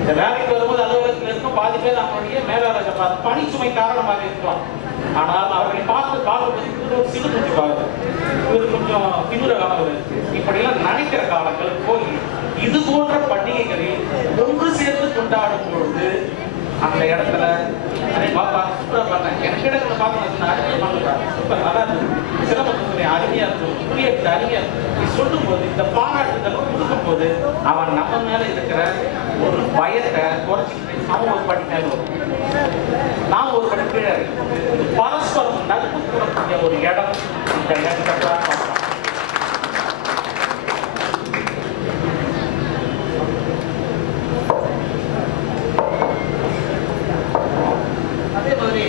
இந்த வேலைக்கு வரும்போது அலுவலகத்தில் இருக்கும் பாதி பேர் அவங்களுடைய மேலாளரை பார்த்து பணி சுமை காரணமாக இருக்கலாம். ஆனால் அவர்களை பார்க்கும்போது ஒரு சிடு முடிஞ்சு பாருங்க, இவர் கொஞ்சம் திமுறகானவர், இப்படியெல்லாம் நினைக்கிற காலங்கள் போய் இது போன்ற பண்டிகைகளில் ஒன்று சேர்த்து கொண்டாடும் பொழுது அந்த இடத்துல பாப்பா சூப்பரா பண்ணேன், எனக்கு இடத்துல பார்க்கணும், அருமையா பண்ணுறாங்க, சூப்பர் நல்லா இருந்தது, சிலம்பத்துறை அருமையா இருந்தது, புரிய அருமையா இருந்தது, சொல்லும்போது இந்த பாராட்டுதல் கொடுக்கும்போது அவன் நம்ம மேல இருக்கிற ஒரு பயத்தை குறைச்சிக்கிட்டு அவன் ஒரு படி மேல வரும், நான் ஒரு படி கீழே இருக்கு. பரஸ்பரம் நட்பு கூடக்கூடிய ஒரு இடம் இந்த இடத்தை பார்க்கலாம். அதே மாதிரி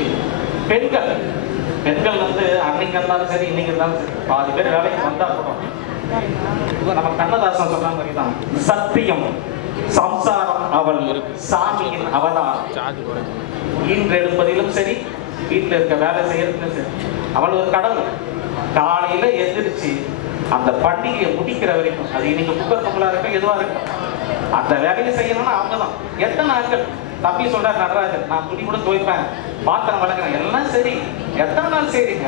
பெண்கள் வந்து அன்னைக்கு இருந்தாலும் சரி இன்னைக்கு இருந்தாலும் சரி பாதி பேர் வேலைக்கு வந்தா கூட நம்ம கண்ணதாசன் சொன்ன மாதிரி தான், சத்தியம் சம்சாரம் அவள் சாமியின் அவதாரம். ஈன்றெடுப்பதிலும் சரி வீட்டில் இருக்க வேலை செய்யறதுலும் சரி அவள் ஒரு கடவுள். காலையில எந்திரிச்சு அந்த பண்டிகையை முடிக்கிற வரைக்கும், அது இன்னைக்கு புக்கர் பொங்கலா இருக்கும் எதுவா இருக்கும், அந்த வேலையை செய்யணும்னா அவங்க தான். எத்தனை நாட்கள் தம்பி சொல்றாரு நடராஜன், நான் துணி கூட துவைப்பேன், பாத்திரம் வளர்க்குறேன், எல்லாம் சரி. எத்தனை நாள் செய்றீங்க?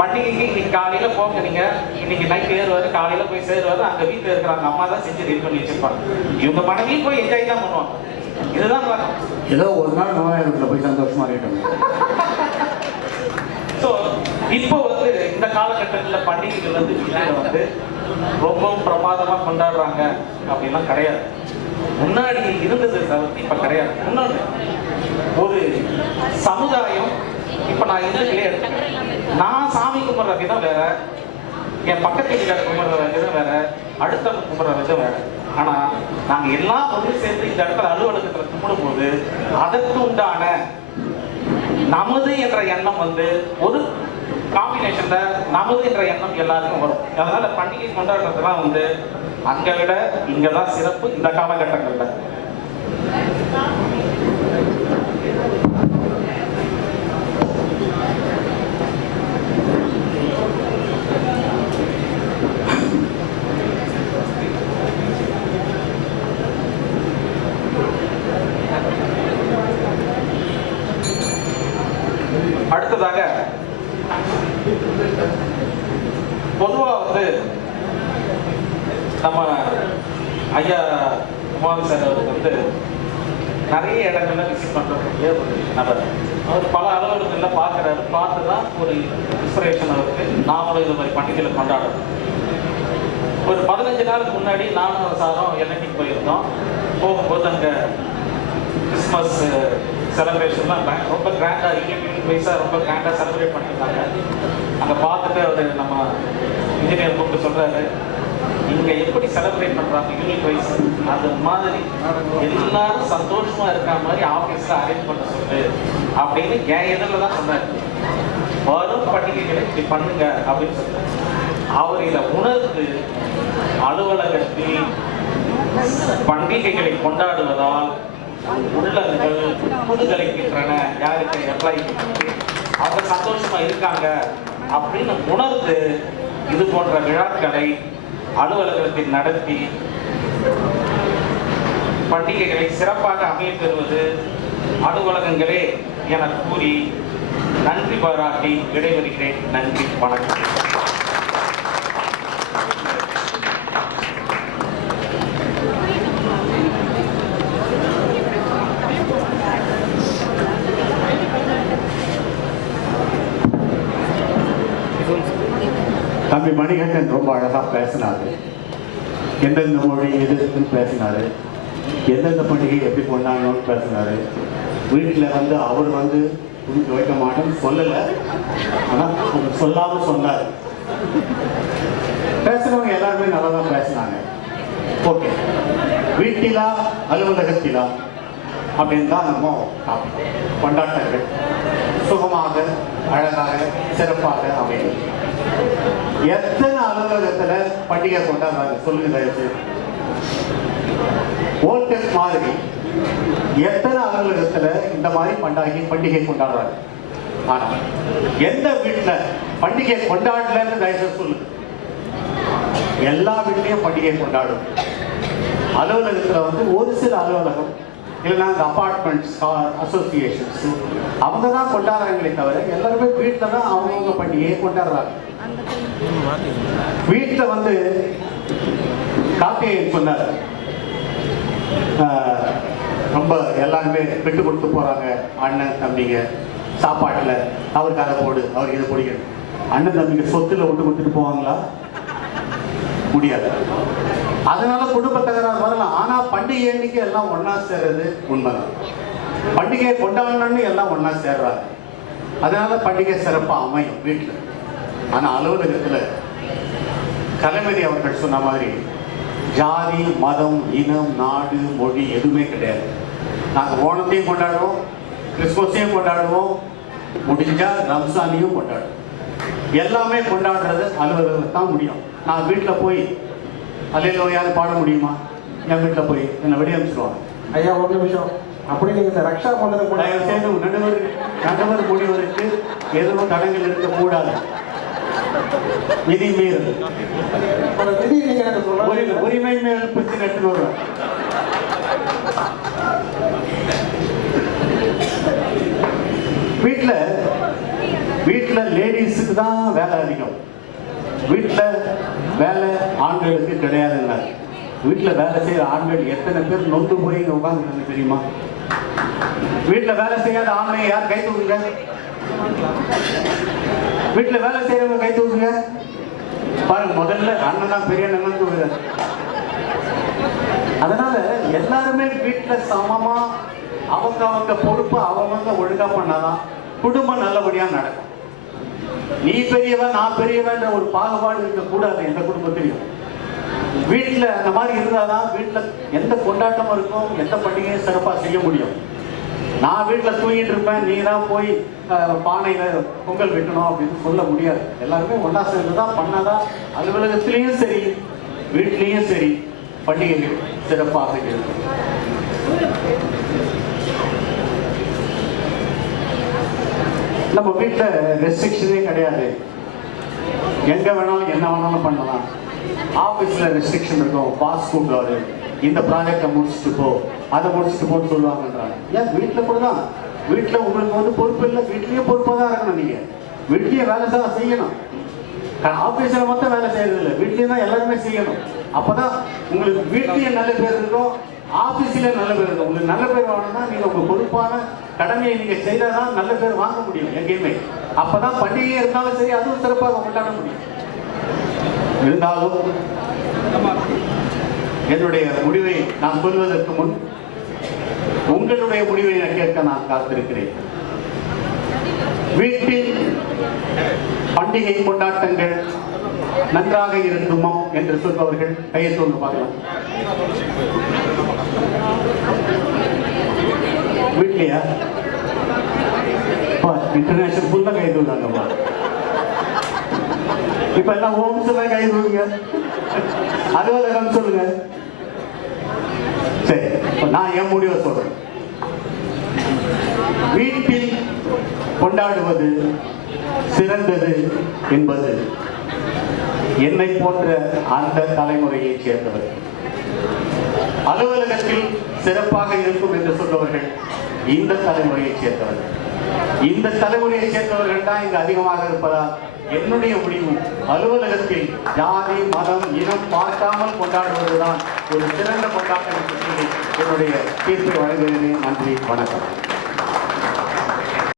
பண்டிகைக்கு இன்னைக்கு காலையில போங்க, நீங்க இன்னைக்கு நைட் ஏறுவாரு, காலையில போய் சேருவாரு, அங்க வீட்டுல இருக்கிறாங்க அம்மா தான் செஞ்சு ரெடி பண்ணி வச்சிருப்பாங்க. இவங்க மனைவியும் போய் என்ஜாய் தான் பண்ணுவாங்க. இதுதான் வழக்கம். ஏதோ ஒரு நாள் நோயாளர்களை போய் சந்தோஷமா இருக்கட்டும். ஸோ இப்போ வந்து இந்த காலகட்டத்தில் பண்டிகைகள் வந்து வந்து ரொம்பவும் பிரமாதமா கொண்டாடுறாங்க அப்படின்லாம் கிடையாது. முன்னாடி இருந்தது தவிர்த்து இப்ப கிடையாது. இன்னொன்று, ஒரு சமுதாயம் இப்ப நான் இதுலயே நான் சாமி கும்பிட்ற விதம் வேற, என் பக்கத்து வீட்டுல கும்பிட்ற விதம் வேற, அடுத்த கும்பிட்ற விதம் வேற. ஆனா நாங்க எல்லாம் ஒன்று சேர்ந்து இந்த இடத்துல அலுவலகத்துல கும்பிடும் போது அதற்கு உண்டான நமது என்ற எண்ணம் வந்து ஒரு காம்பினேஷன்ல நமது என்ற எண்ணம் எல்லாருக்கும் வரும். அதனால பண்டிகை கொண்டாடுறதுலாம் வந்து அங்க விட இங்கதான் சிறப்பு இந்த காலகட்டங்கள்ல. அடுத்ததாக பொதுவா வந்து நம்ம ஐயா குமார் சார் அவருக்கு வந்து நிறைய இடங்கள்ல விசிட் பண்றக்கூடிய ஒரு நபர். அவர் பல அலுவலகங்கள்ல பார்க்குறாரு, பார்த்து தான் ஒரு இன்ஸ்பிரேஷன் அவருக்கு. நாமளும் இது மாதிரி பண்டிகைகளை கொண்டாடுறோம். ஒரு 15 நாளுக்கு முன்னாடி நானும் சாரும் எல்லைக்கு போயிருந்தோம். போகும்போது அங்கே கிறிஸ்மஸ் செலிப்ரேஷன்லாம் ரொம்ப கிராண்டாக யூனிட் வைஸாக ரொம்ப கிராண்டாக செலிப்ரேட் பண்ணியிருந்தாங்க. அங்கே பார்த்துட்டு அவர் நம்ம இன்ஜினியர் கூப்பிட்டு சொல்கிறாரு, இங்கே எப்படி செலிப்ரேட் பண்ணுறாங்க யூனிட் வைஸ், அது மாதிரி எல்லாரும் சந்தோஷமாக இருக்கிற மாதிரி ஆஃபீஸில் அரேஞ்ச் பண்ண சொல்லு அப்படின்னு என் எதிரில் தான் சொன்னார். வரும் பண்டிகைகளை இப்படி பண்ணுங்க அப்படின்னு சொல்றாரு. அவர் இதை உணர்ந்து அலுவலகத்தில் பண்டிகைகளை கொண்டாடுவதால் உள்ளங்கள் புதுகலைக்கின்றன, யாருக்கு எம்ப்ளாயி அவங்க சந்தோஷமா இருக்காங்க அப்படின்னு உணர்ந்து இது போன்ற விழாக்களை அலுவலகத்தில் நடத்தி பண்டிகைகளை சிறப்பாக அமைய பெறுவது அலுவலகங்களே என கூறி நன்றி பாராட்டி விடைபெறுகிறேன். நன்றி, வணக்கம். தம்பி மணிகண்டன் ரொம்ப அழகா பேசினாரு. எந்தெந்த மொழி எதுன்னு பேசினாரு, எந்தெந்த பண்டிகை எப்படி கொண்டாடணும்னு பேசினாரு. வீட்டில் வந்து அவர் வந்து துணி வைக்க மாட்டேன்னு சொல்லலை, ஆனால் சொல்லாமல் சொன்னார். பேசுகிறவங்க எல்லாருமே நல்லா தான் பேசினாங்க. ஓகே, வீட்டிலா அலுவலகத்திலா அப்படின்னு தான் நம்ம கொண்டாட்டங்கள் சுகமாக அழகாக சிறப்பாக அமையும். எத்தனை அலுவலகத்துல பண்டிகை கொண்டாடுறாங்க சொல்லுங்க தயவுசெய்து. ஓல்டெக் மாதிரி எத்தனை அலுவலகத்துல இந்த மாதிரி பண்டிகை கொண்டாடுறாங்க. ஆனா எந்த வீட்டுல பண்டிகை கொண்டாடலன்னு தயவுசெய்து சொல்லுங்க. எல்லா வீட்லயும் பண்டிகை கொண்டாடும். அலுவலகத்துல வந்து ஒரு சில அலுவலகம் இல்லைன்னா இந்த அபார்ட்மெண்ட்ஸ் அசோசியேஷன்ஸ் அவங்க தான் கொண்டாடுறாங்களே தவிர எல்லாருமே வீட்டில் தான் அவங்கவுங்க பண்டிகையை கொண்டாடுறாங்க. வீட்டில் வந்து கார்த்திகேயன் சொன்னார், ரொம்ப எல்லாருமே விட்டு கொடுத்து போறாங்க அண்ணன் தம்பிங்க சாப்பாட்டில். அவருக்கு அதை போடு, அவருக்கு இதை பிடிக்கணும். அண்ணன் தம்பிங்க சொத்துல விட்டு கொடுத்துட்டு போவாங்களா? முடியாது. அதனால குடும்ப தகராறு வரலாம். ஆனா பண்டிகை எண்ணிக்கை எல்லாம் ஒன்னா சேர்றது உண்மைதான். பண்டிகையை கொண்டாடணும்னு எல்லாம் ஒன்னா சேர்றாங்க. அதனால பண்டிகை சிறப்பா அமையும் வீட்டுல. ஆனா அலுவலகத்துல கலைமதி அவர்கள் சொன்ன மாதிரி ஜாதி, மதம், இனம், நாடு, மொழி எதுவுமே கிடையாது. நாங்கள் ஓணத்தையும் கொண்டாடுவோம், கிறிஸ்துமஸையும் கொண்டாடுவோம், முடிஞ்சா ரம்சானையும் கொண்டாடுவோம். எல்லாமே கொண்டாடுறது அலுவலகத்தில் தான் முடியும். நான் வீட்டில் போய் அல்லேலூயான்னு பாட முடியுமா? என் வீட்டில் போய் என்னை வெளியே அனுப்பிச்சிடுவாங்க. ஐயா ஒரு நிமிஷம், அப்படி நீங்க இந்த ரக்ஷா பந்தனம் தயவு செய்து நடுவர் முடிவதற்கு எதுவும் தடங்கள் இருக்கக்கூடாது. விதி மீறல், விதி நீங்க எனக்கு சொல்லலாம். உரிமை மேல் பிரச்சனை எடுத்துட்டு வருவேன். வீட்டுல லேடிஸுக்கு தான் வேலை அதிகம். வீட்டுல வேலை ஆண்களுக்கு கிடையாதுங்க. வீட்டுல வேலை செய்யற ஆண்கள் எத்தனை பேர் நொந்து போய் உட்கார்ந்து தெரியுமா? வீட்டுல வேலை செய்யாத ஆண்மை யார் கை தூக்குங்க? வீட்டுல வேலை செய்யறவங்க கை தூக்குங்க பாருங்க. முதல்ல அண்ணன் தான் பெரிய அண்ணன் தூக்குங்க. அதனால எல்லாருமே வீட்டுல சமமா அவங்க பொறுப்பை அவங்க ஒழுங்கா பண்ணாதான் குடும்பம் நல்லபடியா நடக்கும். நீ பெரியவன் நான் பெரியவன் ஒரு பாகுபாடு இருக்க கூடாது எந்த குடும்பத்திலையும். வீட்டுல அந்த மாதிரி இருந்தாதான் வீட்டுல எந்த கொண்டாட்டமும் இருக்கும், எந்த பண்டிகையும் சிறப்பா செய்ய முடியும். நான் வீட்டுல தூங்கிட்டு இருப்பேன், நீ தான் போய் பானையில பொங்கல் வைக்கணும் அப்படின்னு சொல்ல முடியாது. எல்லாருமே ஒன்னா சேர்ந்துதான் பண்ணாதான் அலுவலகத்திலையும் சரி வீட்லயும் சரி பண்டிகைகள் சிறப்பாக இருக்கும். நம்ம வீட்டுல ரெஸ்ட்ரிக்ஷனே கிடையாது. எங்க வேணாலும் என்ன வேணாலும் பண்ணலாம். ஆபீஸ்ல ரெஸ்ட்ரிக்ஷன் இருக்கும். பாஸ் கூப்பிடுவாரு, இந்த ப்ராஜெக்டை முடிச்சுட்டு போ, அதை முடிச்சுட்டு போன்னு சொல்லுவாங்கன்றாங்க. ஏன் வீட்டுல கூட தான். வீட்டுல உங்களுக்கு பொறுப்பு இல்லை, வீட்லயும் பொறுப்பாக தான் இருக்கணும். நீங்க வீட்லயும் வேலை செய்யணும். ஆபீஸ்ல மட்டும் வேலை செய்யறது இல்லை, வீட்லயும் தான் எல்லாருமே செய்யணும். அப்பதான் உங்களுக்கு வீட்லயும் நல்ல பேர் இருக்கும், ஆபீஸ்ல நல்ல பேர் இருக்கும். உங்களுக்கு நல்ல பேர் வாங்கணும்னா நீங்க உங்க பொறுப்பான கடமையை நீங்க செய்தாதான் நல்ல பேர் வாங்க முடியும் எங்கேயுமே. அப்பதான் பண்டிகை இருந்தாலும் சரி அதுவும் சிறப்பாக கொண்டாட முடியும். இருந்தாலும் என்னுடைய முடிவை நான் சொல்வதற்கு முன் உங்களுடைய முடிவை கேட்க நான் காத்திருக்கிறேன். வீட்டில் பண்டிகை கொண்டாட்டங்கள் நன்றாக இருக்குமா என்று சொல்பவர்கள் கையை தோன்று பார்க்கலாம். வீட்லையா? இன்டர்நேஷனல் ஃபுல்லா கை தூக்குறாங்கப்பா. இப்ப எல்லாம் ஹோம்ஸ் எல்லாம் கை தூக்குங்க, அலுவலகம் சொல்லுங்க. சரி, நான் என் முடிவை சொல்றேன். வீட்டில் கொண்டாடுவது சிறந்தது என்பது என்னை போன்ற அந்த தலைமுறையை சேர்ந்தவர். அலுவலகத்தில் சிறப்பாக இருக்கும் என்று சொல்பவர்கள் இந்த தலைமுறையை சேர்ந்தவர்கள். இந்த தலைமுறையை சேர்ந்தவர்கள் தான் இங்கு அதிகமாக இருப்பதால் என்னுடைய முடிவு அலுவலகத்தில் ஜாதி, மதம், இனம் பார்க்காமல் கொண்டாடுவதுதான் ஒரு சிறந்த கொண்டாட்டம் என்று சொல்லி என்னுடைய தீர்ப்பை வழங்குகிறேன். நன்றி, வணக்கம்.